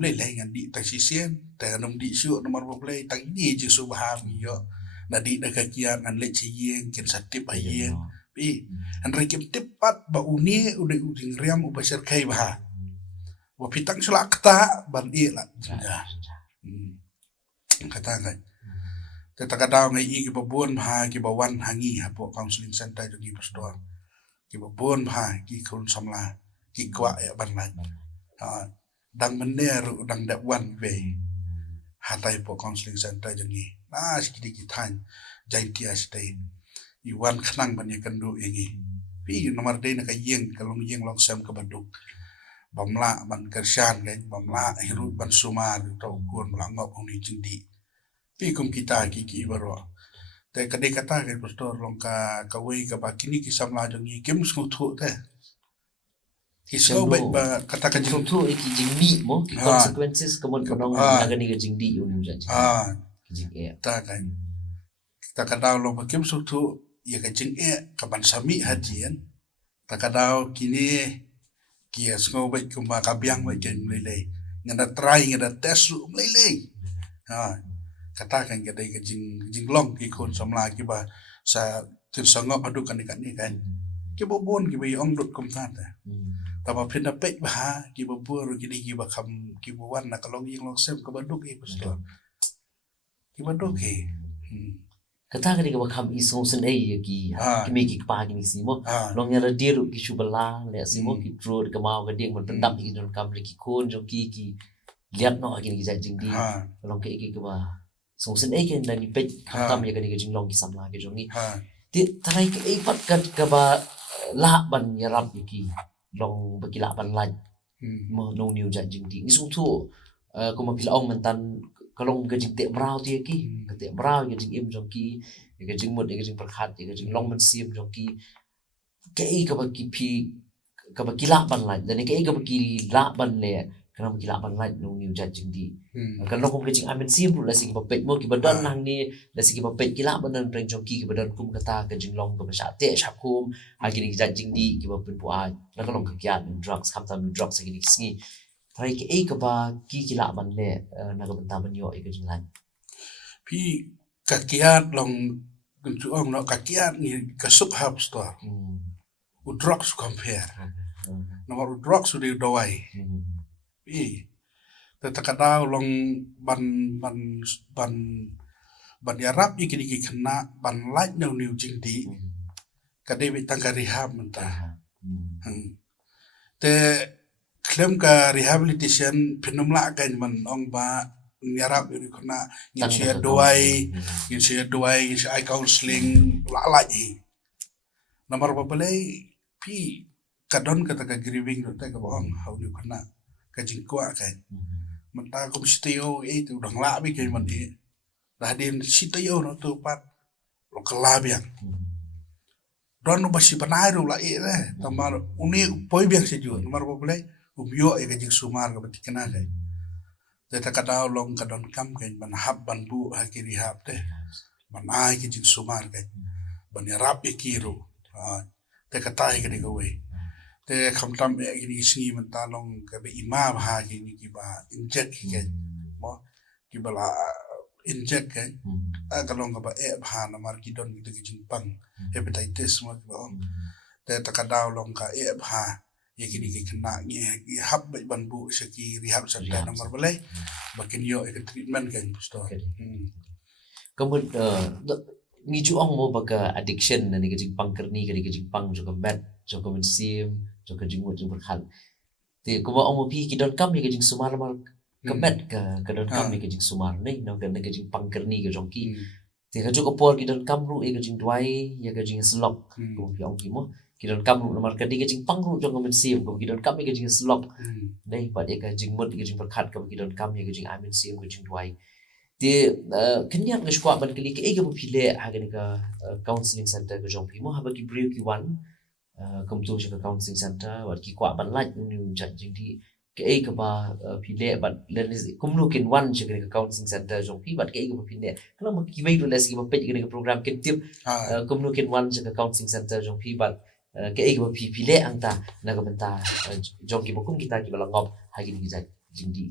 เลยกันดิตั้งเสียนแต่น้ำดิชั่วน้ำมันบอกเลยตั้งยี่จิสุบฮามีเยอะนั่นดินักเกียร์อันเล็กเชียงกินสัตว์ติบเฮียงพี่อันไรกินติบปัดบ่อุนี่อุดถึงเรียมอุปเสรไข่บ้าว่าพิตังสลักตาบันเอละya kata kanแต่กระดาวไงอีกบ่วนพากี่บ่วันหางี้ฮะพวก counseling center ตรงนี้ปสตอร์กี่บ่วนพากี่คนสำลากี่กว่าบันไลดังมันเนรุดังเดวันเวหาไตพวก counseling center ตรงนี้น่าสิกิดิทันใจเกียสเตอีวันขนังบันยกันดูอย่างงี้พี่นมาได้นะก็เยี่ยงก็ลองแซมกับบันดุบำละบันกระชานกันบำละฮิรุบันสุมาหรือตัวควรบลังงอบองนี้จึงดีพี่คุมกีตากี่บารอแต่กระเดกตากันพสตอร์ลงกะเวกับบากินี่กิสัมลาจงนี้เก็มสกุทุแต่ที่สโลบแบบกตากัน Sung tu iki jing mi mo ki consequences kemun kanong nagani ka jing di yun jan. Jing e. ตากันตากระดาวลงมาเก็มสกุทุอย่ากันจึงกับบันสามีฮัดเจียนตากระดาวกินี่kia semua baik kumba kabiang baik jen meleleh ngada try ngada test meleleh katakan kita ke jing long ki kon samla ki ba sa tin sangop adukan ikan ni kan ki bobon ki ba yong dot kum ta ta ba phin pe ba ki ba bur ki di ki ba kham ki ba wan na kalong ying long sem ka ba duk ki pastor ki ba duk ki Kata ka di ka bakam isong sen ay ki me ki pa ki si mo long ya dir ki shubala le si mo ki tro ka mau ka ding man pendam ki don kam le ki kon jo ki liat no ki ja jing di long ke ki ba song sen ay ken dan ni pet kam ya ka ni jing long ki samla ki jong ni ti tarai ki ay pat ka ba la ban ya rap ki long ba ki la ban la mo no new ja jing di isong tu ko ma pila ong man tan kalong ka jing te brau ti ki ka te brau ka jing im jong ki ka jing mot ka jing perkhat ka jing long man sim jong ki ke ka ba ki pi ka ba ki la ban la dan ke ka ba ki la ban le kana ba ki la ban la no new ja jing di ka long ka jing amen sim la si ba pet mo ki ba dan nang ni la si ba pet ki la ban dan preng jong ki ba dan kum kata ka jing long ka ba sha te sha kum ha ki ni ja jing di ki ba pen pu a la ka long ka kya drugs kam tam drugs ki ni sngi Thai ke ka ba ki la ban le na ka ban ta ban yo ka jing lan พี่กะเกียดลองคุณจูองเนาะกะเกียดนี่กะสุกฮับสตอร์อุดร็อกส์คอมเพร์นำอุดร็อกส์ดีดอยพี่แต่ตะกะดาวลองบันยารับอีกนี่กิขณะบันไลท์นิวจริงดีกะได้ไปตั้งกะรีฮับมันตาแต่เคลมกะรีฮับลิเทชันพินุมละกันมันองบาnyarap ini kena ngisi dua ngisi eye counseling lagi nomor berapa lagi pi kadon kata ke grieving tu tak kebong hau ni kena kejingkua kan mentah kum sitio itu udah ngelak kayak mandi dah din sitio no tu pat lo kelab yang don no basi panai ro la tamar uni poi biang seju nomor berapa lagi umyo kejing sumar ke betik kena kanแต่กระดาวลงกระดอนคำกันมันฮับบันบุฮักรีฮับเด้มันอายกิจิสุมาร์กันมันยรับอีกีรูแต่กระต่ายกันดีกว่าแต่คำทำเอกนี่สิ่งมันตาลงกับอิมาบฮากินี่กิบาอินเจกกันมั้งกิบาลาอินเจกกันก็ลงกับบฮานามาร์กิดอนกิจิงปังเฮปไตติสมั้งแต่กระดาวลงกับบฮาya kini kena ni hab banbu seki rehab center nomor boleh bakin yo treatment kan pastor kemun ngiju ong mo baga addiction na ni kajing pangkerni kadi kajing pang juga met juga mensim juga jingmut jing berhan te kuma ong mo pi ki don kam ni kajing sumar mal kemet ka don kam ni kajing sumar ni no kan kajing pangkerni ka jong ki te ka juga por ki don kam ru e kajing duai ya kajing slok ko pi ong ki mo ki don kam ru nomor kadi kajing pang ru jong mensim ko ki don kam ni kajing slok dai pa e kajing mut kajing berkhat ka ki don kam ni kajing amin sim kajing duai dia kenyan ke squad ban kali ke ega pile hagan ka counseling center ke jong pimo haba ki brew ki wan kom tu ka counseling center wat ki kwa ban laj ni jat jing di ke ega ba pile ban len kum nu kin wan je ka counseling center jong pi bat ke ega pile kalau ma ki wei do les ki ba pej ka program ke tip kum nu kin wan je ka counseling center jong pi bat ke ega pile angta na ka benta jong ki bokum kita ki bala ngop hagin ki jat jing di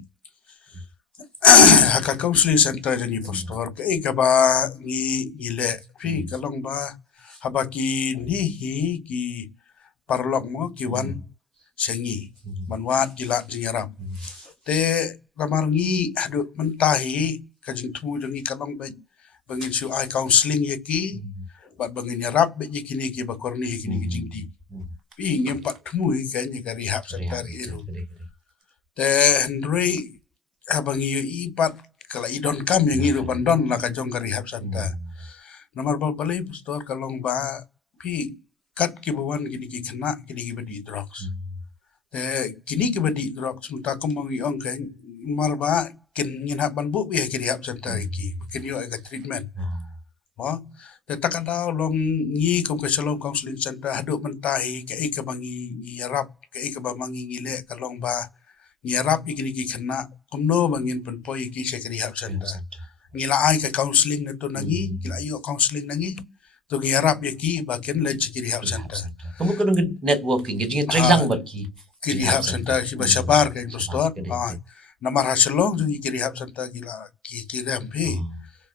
haka counseling center jadi pastor ke ba ni le fi kalong ba haba ki ni hi ki parlok mo ki wan sengi manwat gila jingarap te ramar ngi hadu mentahi kajing tu jangi kalong ba bangin su ai counseling ye ki bat bangin yarap be kini ki ba korni kini ki jingdi pi ngem pat tu kan ni ka rehab center itu te hendrei habang iyo ipat kala idon kam yang iru pandon la kajong ka rehab center nomor balai pastor kalong ba pi kat ki bawan kini ki kena kini ki badi drugs kini ki badi drugs muta ko mangi ong kan marba kin ngin haban bu bi ki rehab center ki kin yo ka treatment mo te takada long ngi kom ka shalom counseling center hadu mentahi ke ka bangi yarap ke ka ba mangi ngile kalong ba nyarap ikini ki kena kumno bangin penpoi ki saya rehab center ngila ai ka counseling na to nangi kila ayo counseling nangi to nyarap ya ki baken le ki rehab center kamu kan networking jadi trailang bat ki rehab center si basabar ka pastor namar hasilong jungi ki rehab center gila ki kiram pe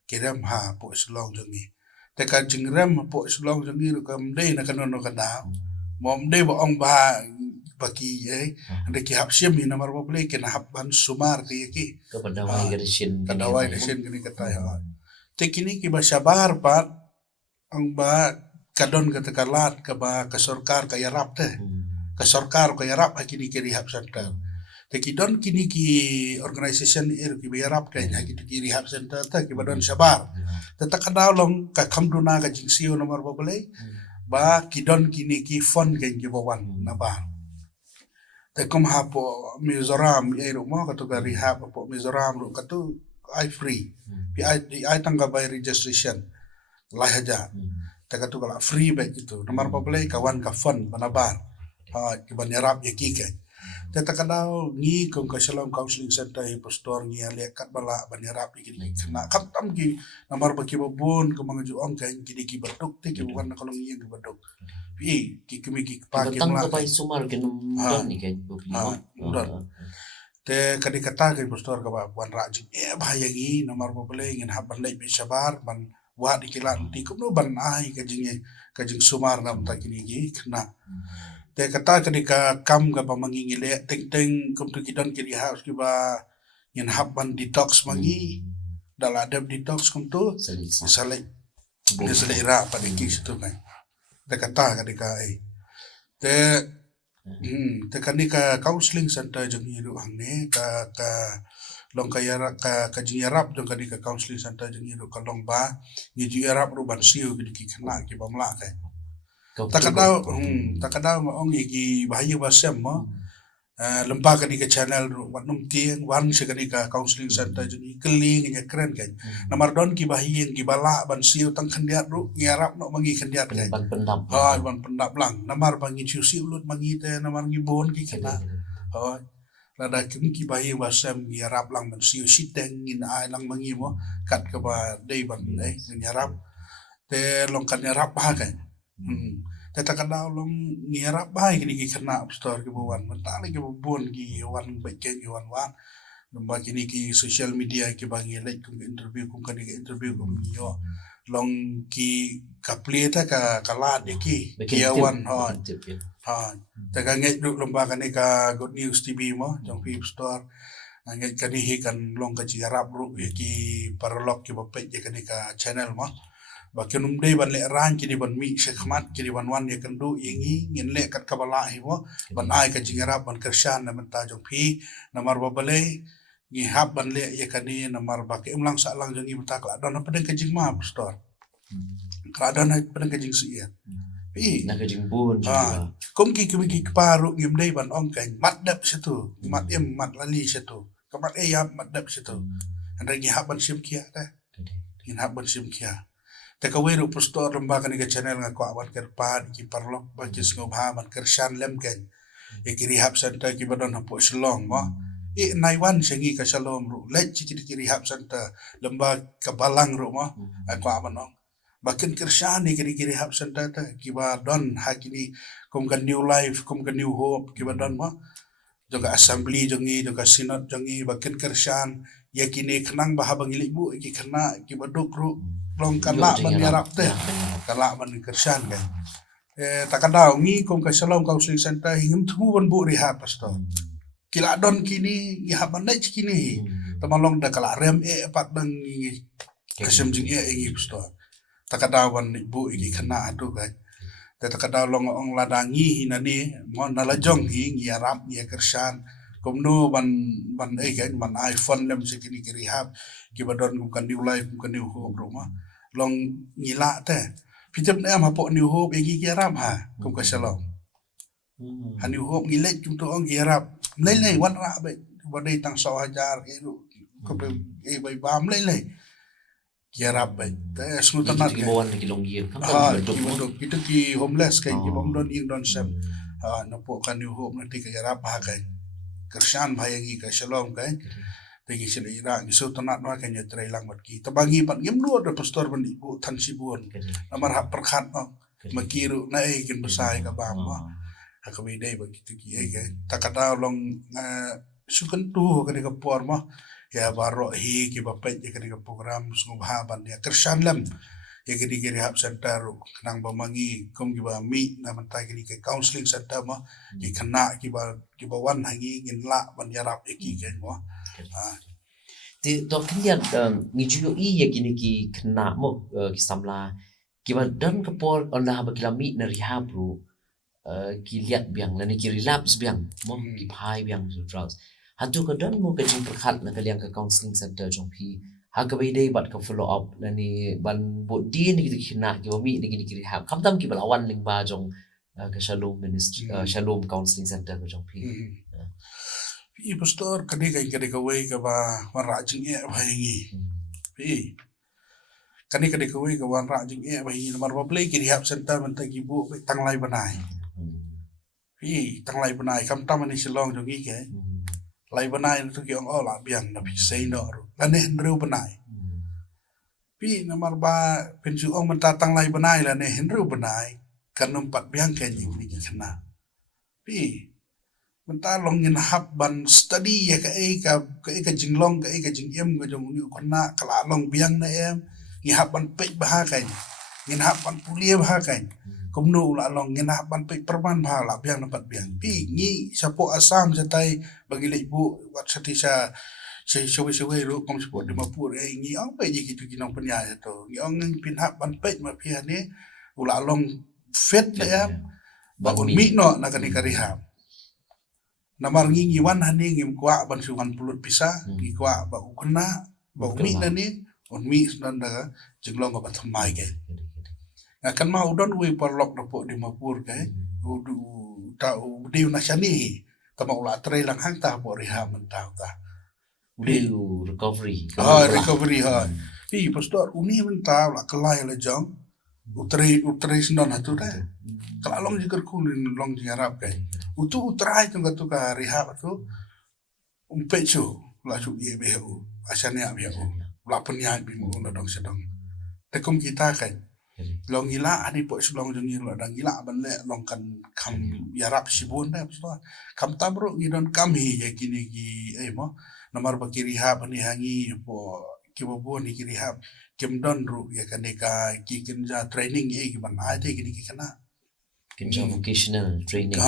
kiram ha po silong jungi te ka jingram po silong jungi kam dei na kanono kada mom dei ba ong ba bagi ada ki hap siam ni namar boleh kena hap ban sumar ki kepadawai gadishin kini kata ya te kini ki basabar pat ang ba kadon kata kalat ka ba ka sarkar ka yarap te ka sarkar ka yarap kini ki rehab center te ki don kini ki organization ki yarap ka ki rehab center ta ki badon sabar te takadalong ka kamduna ka jingsio namar boleh ba ki don kini ki fund ki bawan na ba te kom hapo Mizoram ero mo kato ka rehab po Mizoram ro kato I free I tangga by registration lah aja te kato kala free ba gitu nomor pa play kawan ka fund banabar ki banyarap ya kike te takadao ni kom ka shalom counseling center hi pastor ni ale kat bala banyarap ki kena kam ki nomor pa ki babon ko mga juong kan ki ki batuk te ki bukan kalong ni ki batuk pi ki kemi ki pagi tang ka sumar ken don ni kan te kadi kata ke pastor ka ba buan rajin bahaya gi nomor pa play ngin haban lai be sabar ban wa dikilan di kumno ban ai kajing sumar nam ta kini gi kena te kata ketika kam ga pamangingile teng kum tu kidon kiri house ki ba ngin haban detox mangi dala adab detox kum tu salai ra pa de ki situ mai te kata ketika te kanika counseling center jeng iru hangne ka long ka yarap ka jingarap jeng kanika counseling center jeng iru ka long ba ni jingarap ru ban siu ki kena ki bamla kai takadao ong ki bahaya basam mo lempa kanika channel ru wanum tieng wan se kanika counseling center jeng keling nya keren kan namar don ki bahaya ki bala ban siu tang khandiat ru ngarap no mangi khandiat kai ban pendap ban pendap lang namar bangi ciusi ulut mangi te namar ngi bon ki kena rada ki bahaya basam ngarap lang ban siu siteng ngin ai lang mangi mo kat ka ba dei ban ngarap te long kan ngarap ba kan te takada long ngarap ba ki kena pastor ki bawan mentale ki bon ki wan baike ki wan lomba kini ki social media ki bangi like kum interview kum kan interview kum yo long ki kapleta ka kala de ki wan te ka ngai du lomba kan ka good news tv mo jong pi store ngai kan hi kan long ka jiarap ru ki paralog ki bapai kan ka channel mo Bakin umdai ban le ran kini ban mi shekmat kini ban wan ya kendu ingi ngin le kat kabala hiwo ban ai ka jingarap ban kershan na menta jong pi namar babale ngi hab ban le ya kani namar bak imlang sa lang jongi menta kala don pedeng ka jingma pastor kala don pedeng ka jing su ya pi Nak kejing bun juga. kom ki ki paru ngim dai ban ong kan mat dap situ mat em mat lali situ kamat ya mat dap situ anda ngi hab ban sim kia ta ngi hab ban sim kia Teka weru pastor lembaga ni channel nga ko awan kerpan ki parlok ba ki snobha man kershan lem ken e ki rehab center ki badon hapo shalom mo e naiwan sengi ka shalom ru le ki rehab center lembaga kabalang ru mo ko awan no bakin kershan ni ki rehab center ta ki badon hakini kom kan new life kom kan new hope ki badon mo juga assembly jongi juga synod jongi bakin kershan ya kini kenang bahabang ibu ki kena ki baduk ru long kala ban yarap teh kala ban kershan kan takadau ngi kom ka shalom counseling center hingam thu ban bu rehab pastor kila don kini ya ban nai kini tamalong da kala rem pat bang ngi kasem jing ngi pastor takadau ban bu iki kena atu kan takadau long ong ladangi hinani mon nalajong hing yarap ya kershan komno ban kan ban iPhone lem sekini ki rehab ki badon kan new life kan new hope rumah long ngila teh pitep na mapo new hope igi kiarap ha kum ka shalom ha new hope ngilek cum tu ong kiarap lei wan ra be bodai tang 100,000 ko be bai bam lei kiarap be te snu tanat Ki bawan ki longgir kan ha bentuk. kita ki homeless kan ki bom don ing don sem ha napo kan new hope nanti ka kiarap ha kan kershan bayangi ka shalom kan Tegi sila ira giso tanat wa kanya trailang mat ki tabangi pat ngem do da pastor ban ibu tan sibun namar hak perkhat no makiru na kin besai ka bam ma hakawi dai ba kitu ki ke takada long sukan tu ka ka por ma ya baro hi ki bapai ka program sungha ban ya kershan lam ya ki rehab center nang bamangi kom ki ba mi na mantai ki counseling center ma ki kena ki ba wan hangi ngin la ban yarap ki ke mo Ti to kian ni juyo I ya kini ki kena mo ki samla ki badan ke por Allah ba kilami na rehab ru ki liat biang na ni ki relapse biang mo ki phai biang su drugs hatu ka dan mo ka jing perkhat na kaliang ka counseling center jong pi ha ka bai dai bat ka follow up na ni ban bo di ni ki kena ki ba mi ni ki rehab kam tam ki balawan ling ba jong ka shalom ministry shalom counseling center ka jong pi Pi pastor kani ka wei ka ba ra jing ba hingi pi kani ka wei ka ra jing ba hingi mar ba play ki rehab center man ta ki bu tang lai banai pi tang lai banai kam tam ni silong jong ki ke lai banai tu ki ong ola biang na pi sei no ru la ne ru banai pi namar ba pensu ong man ta tang lai banai la ne ru banai kan numpat biang ke ni ki kena pi menta long ngin hab ban study ya ka jinglong ka jingem ga jong ni kona kala long biang na em ngi hab ban pe bah kan ngin hab ban pulia bah kan komno la long ngin hab ban pe perman bah la biang dapat biang pi ngi sapo asam satai bagi le ibu wat satisha sewe ru kom support di mapur ngi ong pe ji kitu kinong penya to ngi ong pin hab ban pe ma pi ni ula long fet la em ba mi no na kan ka rehab namar ngingi wan hani ngim kwa ban suwan pulut pisa ngi kwa ba ukna ba umi nani on mi nan da jinglong ba thamai ke kan ma udon we parlok na po di mapur ke udu ta udiu na shani tama ula trai lang hang ta po riha mentau ta udiu recovery recovery ha pi pastor uni mentau la kelai la jong utrai senon hatu dah kalau long jikar kulin long jarap ke utu utrai tu ka rehab tu umpechu la chu ye behu asanya behu la penya bi mo na dong sedang tekum kita kan long gila ani po long jong lo dang gila ban le long kan kam yarap sibun dah pastor kam tabro ngidon kami ya kini ki mo nomor baki rehab ni hangi po kibobon ni rehab kim don ru ya kaneka ki kinja training ki ban ai te ki kana kinja vocational training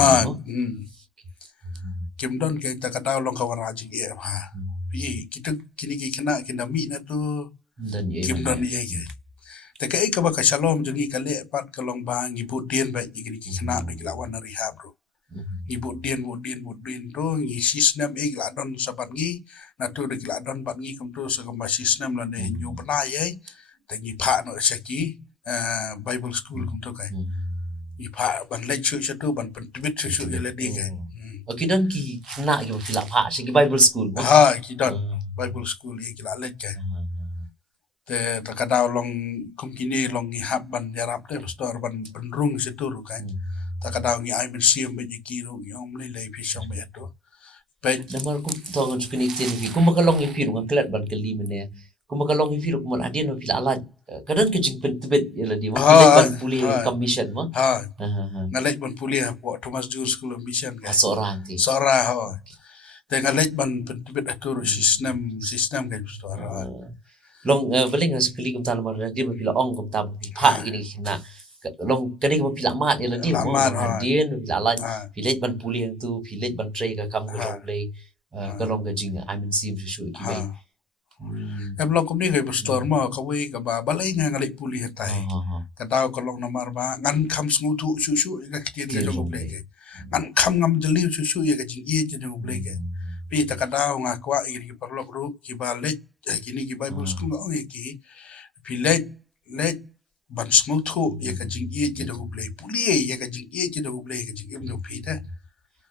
kim don ke ta kata long kawan aji ha pi kita kini ki kana kinda mi na tu kim don ye ke Te kai ka ba ka shalom jongi ka le pat ka long ba ngi pu dien ba ngi ki khna ba ki lawan rehab bro ngi pu dien to ngi sistem e la don sabat ngi na tu de la don bat ngi kum tu so ka sistem la ne nyu bana ye te ngi pha no shaki Bible school kum to kai ngi pha ban le chu tu ban pen tibit chu le di kai Okey dan ki nak ki pila pha si ki Bible school. ha ki don Bible school e ki la le kai te takadao long kum kini long ngi hab ban yarap te pastor ban penrung situ ru kai takadao ngi ai men siam be ki ru ngi om le pi shom be to pe Namar kum tong ju kini tin ki kum ka long ipi ru ngaklat ban kali mene. Kum ka long ipi ru kum adien no pila ala. Kadang ke jing pen tibet ya la di ma ban puli commission ma. ha ngalek ban puli ha po Thomas Jur School of Mission kai Seorang ti. sora ho te ngalek ban pen tibet atur sistem kai pastor Long beling sekali kum tanam dia pila ong kum tam pha gini na. Long kani kum pila mat ya la di ma adien pila ala. Village ban puli yang tu village ban tray ka kam ka play ka long ka jing I mean sim shu ki mai. Em long kum ni kai pastor ma ka we ka ba balai nga ngalek puli hatai ka daw ka long namar ba ngan kham sngu thu shu ka kitien ka dong play ke ngan kham ngam jeli shu ya ka jing ye je dong play ke pi ta ka daw nga kwa i ki parlok ru ki ba le kini ki Bible school ong ki pi le ban sngu thu ya ka jing ye je dong play puli ya ka jing ye je dong play ka jing em dong pi ta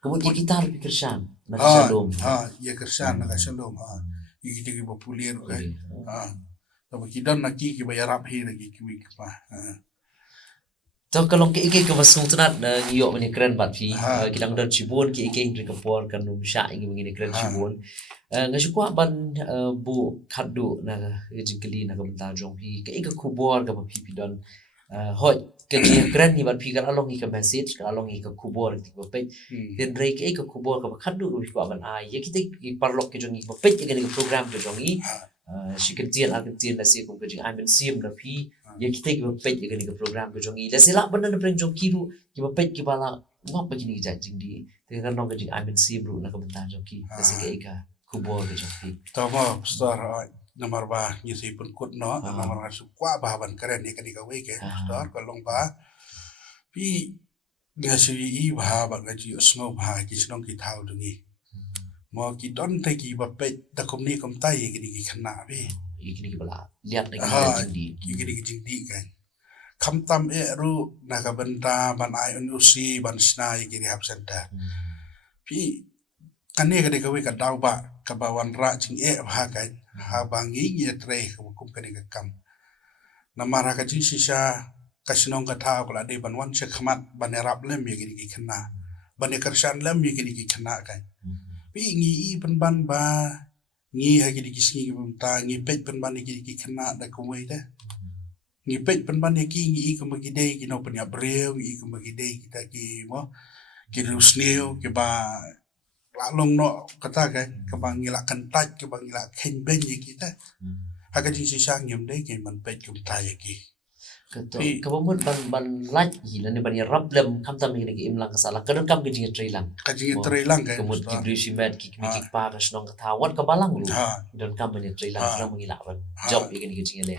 Kemudian kita harus Krishan, nak ha shalom. ya kersan na ka shalom ha iki ki ba puli ru kai ta ba ki dan na ki ba yarap hi na ki wi pa So kalau ke ike ke masung tunat na ngiyok mani keren bat fi kilang dan cibun ke ike ingri kapor kan sya ingi mengini keren cibun ngasukwa ban bu kadu na jingkeli na kamenta jong pi ke ike kubor ka pi pi don hoi ke keren ni bat pi kan along ike message kan along ike kubor ti ba pe den rei ke ike kubor ka kadu ko ban ai ye kita parlok ke jong ike ba pe ke ni program ke jong i Shikirtian Argentina na siya kung kajing amin siyam na pi ya kita ki bapet ya kani ka program ka jongi la sila banda na preng jong kiru ki bapet ki bala ngop pa kini ja jing di te kan nong kajing amin siyam ru na ka banta jong ki la sika ika kubor ka jong pi tama pastor nomor ba ngisi pun kut no nomor su kwa ba ban keren ni kani ka we ke pastor ko long ba pi ngasi i ba ba ngaji osmo ba ki snong ki thau dungi mo ki don te ki bapet ta kom ni kom tai ki ki khana be ikini ki bala lihat na jing di ki ki jing di kan kam tam e ru na ka banta ban ai un usi ban sna ki hab center pi kane ka de ka we ka daw ba ka ba wan ra jing e ba kan ha bangi ye tre ka kum ka ni ka kam na mara ka jing sisa ka sinong ka tha ko la de ban wan se khmat ban rap lem ye ki khana ban e karshan lem ye ki khana kan pi ngi i ban ban ba ngi ha ki ki bum ta ngi pet ban ban ki khana da ko we da ngi pet ban ban ki ngi ko ma ki dei ki no pan ya breu ngi ko ma ki dei ki ta ki mo ki ru sneo ki ba la long no kata ka ba ngi la kan ta ki ba ngi la khen ben ye ki ta ha ka ji si sang yem dei ki man pet kum ta ye ki kabamut ban laj hilan ni ban ya rap lem kam tam ni ki imlang kasala kadang kam ki jing trailang ka ji trailang ka kemut ki brisi med ki ki pa ka snong ka thawat ka balang lu dan kam ni trailang kadang mengilak ban job ye ki jing le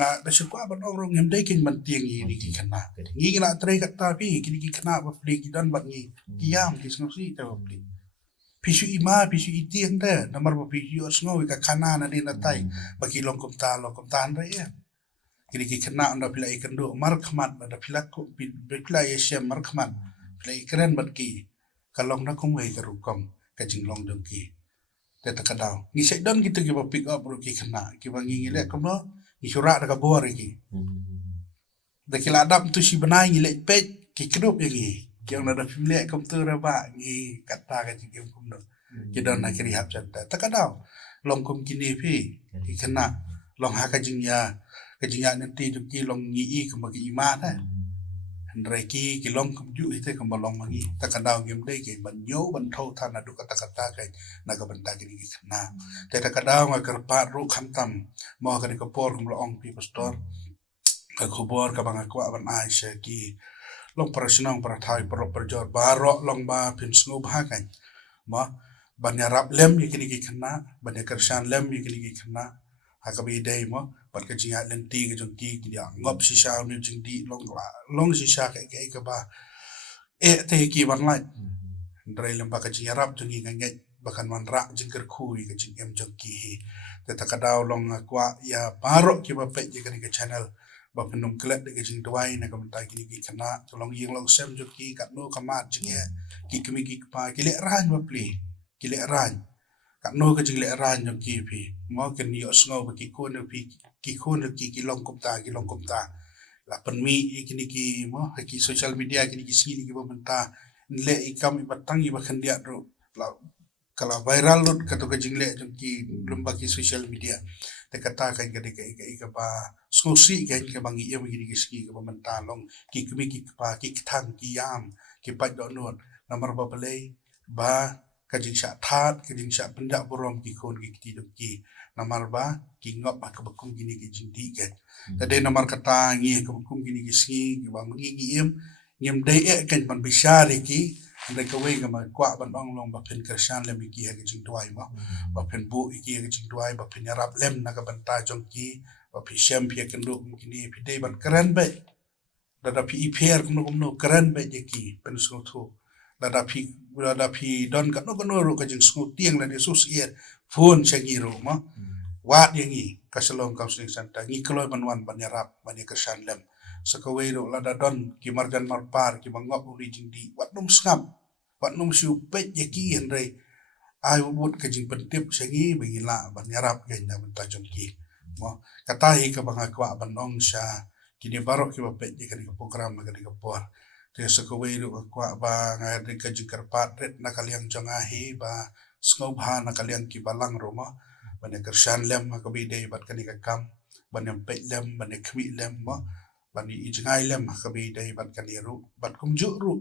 na da su kwa ban ong yem dei ki man tiang ni ki khana ngi la tre ka ta pi ki khana ba pli ki dan ba ngi ki yam ki snong si ta ba pli pisu ima pisu itiang da namar ba pisu snong ka khana na ni na tai ba ki long kom ta ra ya kini ki kena anda pila ikan do mar khmat ada pila ko pila yesem mar khmat pila ikren bat ki kalong na kong wei karukom ka jinglong dong ki te ta kadao ni se don gitu ki ba pick up ro ki kena ki ba ngi le kom no ni sura da ka bor ki da ki la dam tu si banai ni le pet ki kedop yang ni ki on da pila kom tu ra ba ngi kata ka jingem kom no ki don na kiri hap janta ta kadao long kom kini pi ki kena long ha ka jingya kejingan nanti tu ki long ngi ke bagi iman ha reki ki long kum ju ite ke long magi ta kadau ngem dei ke ban yo ban tho than adu kata ke na ka banta ki na te ta kadau ma kerpa ru kham tam mo ka ni ko por kum long pi pastor ka khobor ka bang ko ban ai she ki long parasnong para thai pro perjor baro long ba pin snob ha kan mo ban ya rap lem ki ni ki khna ban ya kersan lem ki ni ki khna ha ka bi dei mo bat ka jinga lenti ka jong ki dia ngop sisa ni jing di long sisa ka ba te ki ban lai drai lemba ka jinga rap jong ngai bakan man ra jing ker kui ka jing em jong ki te ta ka daw long kwa ya paro ki ba pe je ka channel ba penum klet de jing tuai na ka mentai ki kana tolong yeng long sem jong ki kat no ka mat jing ki kemi ki pa ki le ran ba pli ki le ran kat no ka jing le ran jong ki pi mo ken ni osngo ba ki ko no pi ki ko no ki long kum ta la pen mi ki ki mo ki social media ki si ki ba menta le ikam ibatang iba khandia ro la kala viral lut kato ka jingle jong ki lumba ki social media te kata ka ka ba skosi ka bangi ya begini ki ski ka menta long ki kemi ki pa ki thang ki yam ki pa do not namar ba balai ba ka jing sha that ka jing sha penda borom ki kon ki ti do ki namar ba ki ngop ba ka bakum gini ki jing di ke tade namar kata ngi ka bakum gini ki ski ki ba ngi ngiem dai kan ban bishari ki andai ka wei ka ma kwa ban ong long ba pen kershan lem ki ha ki jing tuai ma ba pen bu ki ha ki jing tuai ba pen yarap lem na ka ban ta jong ki ba pi shem pi kan do kini pi dei ban keren be da pi iper kumno keren be je ki pen so thu da pi don ka no ro ka jing so tieng la de sus ye phone changi ro ma wat yang ni ka shalom counseling center ngi kloi ban wan ban yarap ban kershan lem sakawai ro la da don ki margan marpar ki bangop uri jing di wat num skam wat num siu pe ye ki henrei ai wut ka jing pentip sangi bangila ban yarap gen na ban tajom ki mo kata hi ka banga kwa ban ong sha kini barok ki ba pe ye kan program na ka por te sakawai ro kwa ba nga de ka jing karpat ret na kaliang jonga hi ba snow bha na kaliang ki balang ro mo ban kershan lem ka bi dei bat kan ka kam ban pe lem ban khmi lem mo bani ijngai lem ka bi dai bat kan ru bat kum ju ru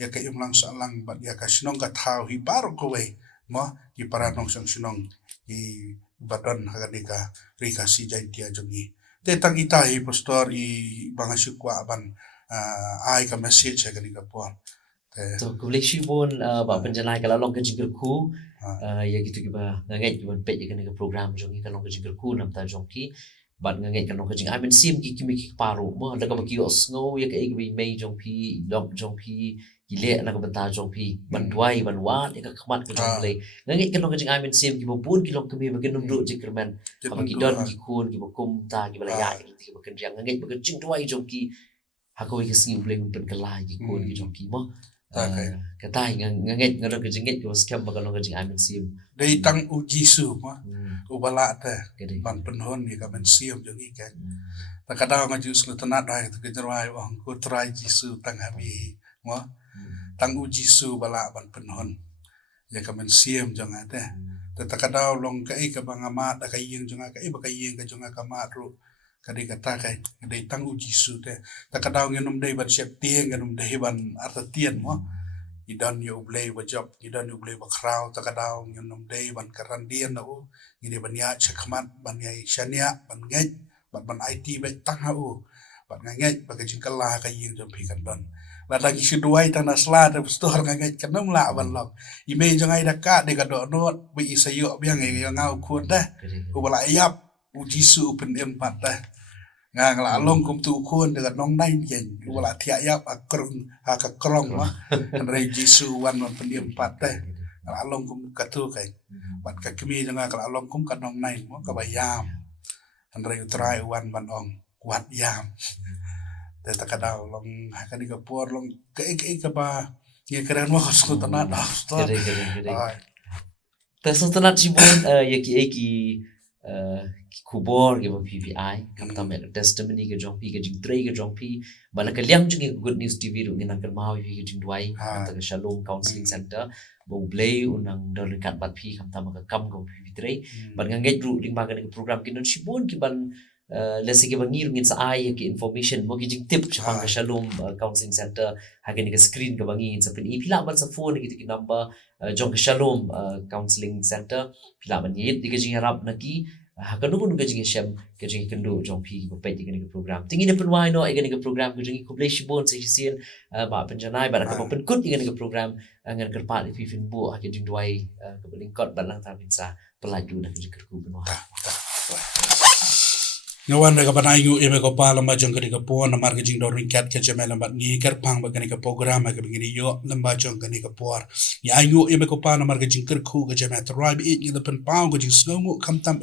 ya ka imlang salang bat ya ka sinong ka thau hi bar ko we mo ki paranong sang sinong ki badan ha ka ri ka si jai tia jongi te tang ita hi pastor i banga sikwa ban ai ka message ka ni ka po te to kuble shibon ba penjanai kala long ka jingir ku ya gitu ki ba ngai ki ban pe ya kan program jongi ka long ka jingir ku nam ta jongki ban ngai kan long ka jing amen sim ki kimi ki paru mo da ka ba ki osngo ya ka bi mei jong pi dok jong pi ile na ka banta jong pi ban duai ban wa ya ka khamat ka jong le ngai kan long ka jing amen sim ki bo bun ki long ka mi ba kan dum jing kerman ka ki don ki kun ki bo kum ta ki ba ya ki ba kan jang ngai ba kan jing duai jong ki ha ko ki sing bleng pen ka la ki kun ki jong ki mo ka tai ngai ngaro ka jing ngai ko scam ba kan long ka jing amen sim dei tang uji su ma ubala ta ban penhon ni ka ben siam jongi ka ta kada nga jus no tanat dai ta ke jrawai wang ko trai jisu tang habi mo tang uji su bala ban penhon ya ka ben siam jonga ta kada long ka ka bangama da ka yeng jonga ka ba ka yeng ka jonga ka ma ru kadi kata kai dei tang uji su ta kada ngenum dei ban siap tieng ngenum dei ban artatian mo idan yo blay ba job idan yo blay ba crowd ta kada ngenum dei ban karandian na u ini ban ya chakmat ban ya shania ban ngai ban IT ba tang ha u ban ngai ba ka jingkala ka yeng jom pi kan don la lagi siduai ta nasla ta store ngai kanum la ban lok ime jangai da ka de ka do not bi isayo biang ngai ngau kun da u bala yap uji su pen empat da ngang la long kum tu kun de nong nai yen u bala thia yap akrong ha ka krong ma rei jisu wan man pen empat da la long kum ka tu kai bat ka kemi janga ka long kum ka nong nai mo ka bayam rei try wan ban ong kuat yam te ta ka daw long ha ka ni ka por long ka ba ye keren mo ko ta da sto ta so tanat shibon ya ki kubor ke PPI kam tam ek testimony ke jong pi ke jing trei ke jong pi bala ka liang jing good news TV ru nginang kan mau ke jing duai kam ta shalom counseling center bo blay unang dol kat bat pi kam tam ka kam ko pi trei ban ngai ru ding ba ke program ki non shibon ki ban lesi ke bangir ngin sa ai ke information mo ki jing tip chapang ka shalom counseling center ha ke ni ka screen ka bangi sa pin ipila ban sa phone ki number jong ka shalom counseling center pila ban yit di ke jing harap na ki hakanu pun gaji shem gaji kendo jong pi ko pe digani ke program tingi ne pun wai no igani ke program gaji ko ble shibon se sien ba penjanai ba ka pen kut igani ke program ngan kerpat fi fin bu ha gaji duai ke beling kot balang ta binsa pelaju na gaji ku beno ngawan daga banayu eme ko pala majong kani ka po na marga jing do ringkat ke jeme lambat ni ker pang ba kani ka program ka bingini yo lamba jong kani ka por ya ayu eme ko pala marga jing ker khu ka jeme tribe it ni pen pang ko jing sngomu kam tam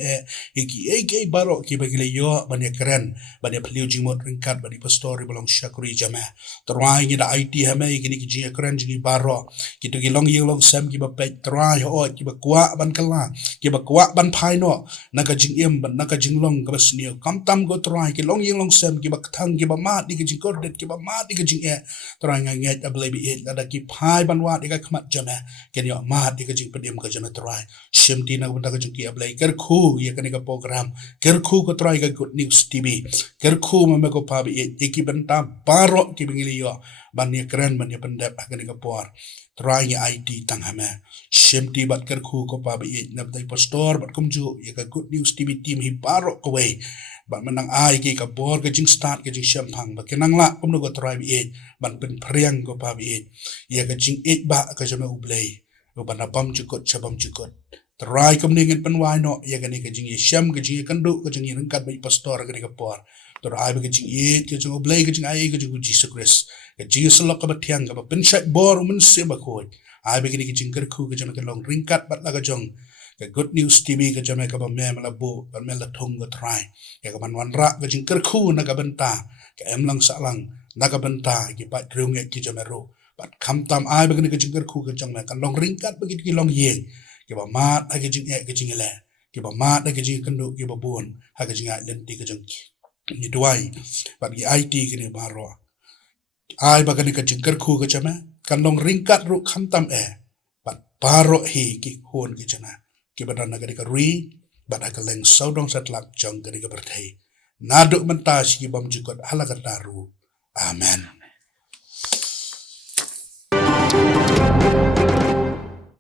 iki baro ki ba gile yo bani keren bani pliu jing mot ringkat bani pastori belong syakuri jeme trai ni da IT hame kini ki jing keren jing baro ki to ki long yeng long sam ki ba pe trai ho ki ba kwa ban kala ki ba kwa ban phai no naga jing em ban naga jing long ka basnio tam go try ki long yeng long sem ki bak thang ki ba ma di ki jing kor det ki ba ma di ki jing e try nga nge able bi e da ki phai ban wa di ka khmat jame ken yo ma di ki jing pedem ka jame try shem ti na bunda ka jing ki able ker khu ye kan ka program ker khu ko try ka good news tv ker khu ma me ko pa bi e ki ban ta baro ki bingili yo ban ye keren ban ye pendep kan ka por try ye IT tang hame shem ti bat ker khu ko pa bi e nab dai pastor bat kumju ye ka good news tv team hi baro ko we ban menang ai ki ka bor ka jing start ka jing shampang ba kenang la pum no go try bi ban pen priang ko pa bi ye ka jing ba ka jama ublei go ban apam chukot chabam chukot try kom ningen pen wai no ye ka ni ka jing sham ka jing kandu ka jing rin kat ba pastor ka ni ka por tor ai ba ka jing ka jing ublei ka jing ai ka jing Jesus Christ ka jing selok ka ba tiang ka ba pen shai bor mun se ba ko ai ba ka ni ka jing ker khu ka jama ka long ring kat bat la ka jong cái good news TV cái cho mẹ các bạn mẹ mà là bộ bạn mẹ là thùng cái try cái bạn văn ra cái chính cơ khu na cái bên ta cái em lăng xã lăng na cái bên ta cái bạn riêng nghệ cái cho mẹ ro bạn khăm tam ai bên cái chính cơ khu cái trong mẹ cái long ring cắt bên cái long yeng cái bạn mát hay cái chính nghệ cái chính lệ cái bạn mát hay cái chính cân độ cái bạn buồn hay cái chính ai lên đi cái trong như đuôi bạn cái IT cái này bà ro ai bên cái chính cơ khu cái cho mẹ cái long ring cắt ro khăm tam bạn bà ro hi cái hồn cái cho mẹ ki badan na gadika ri bada ka leng saudong satlak jong gadika berthei naduk menta si bam jukot halagat daru amen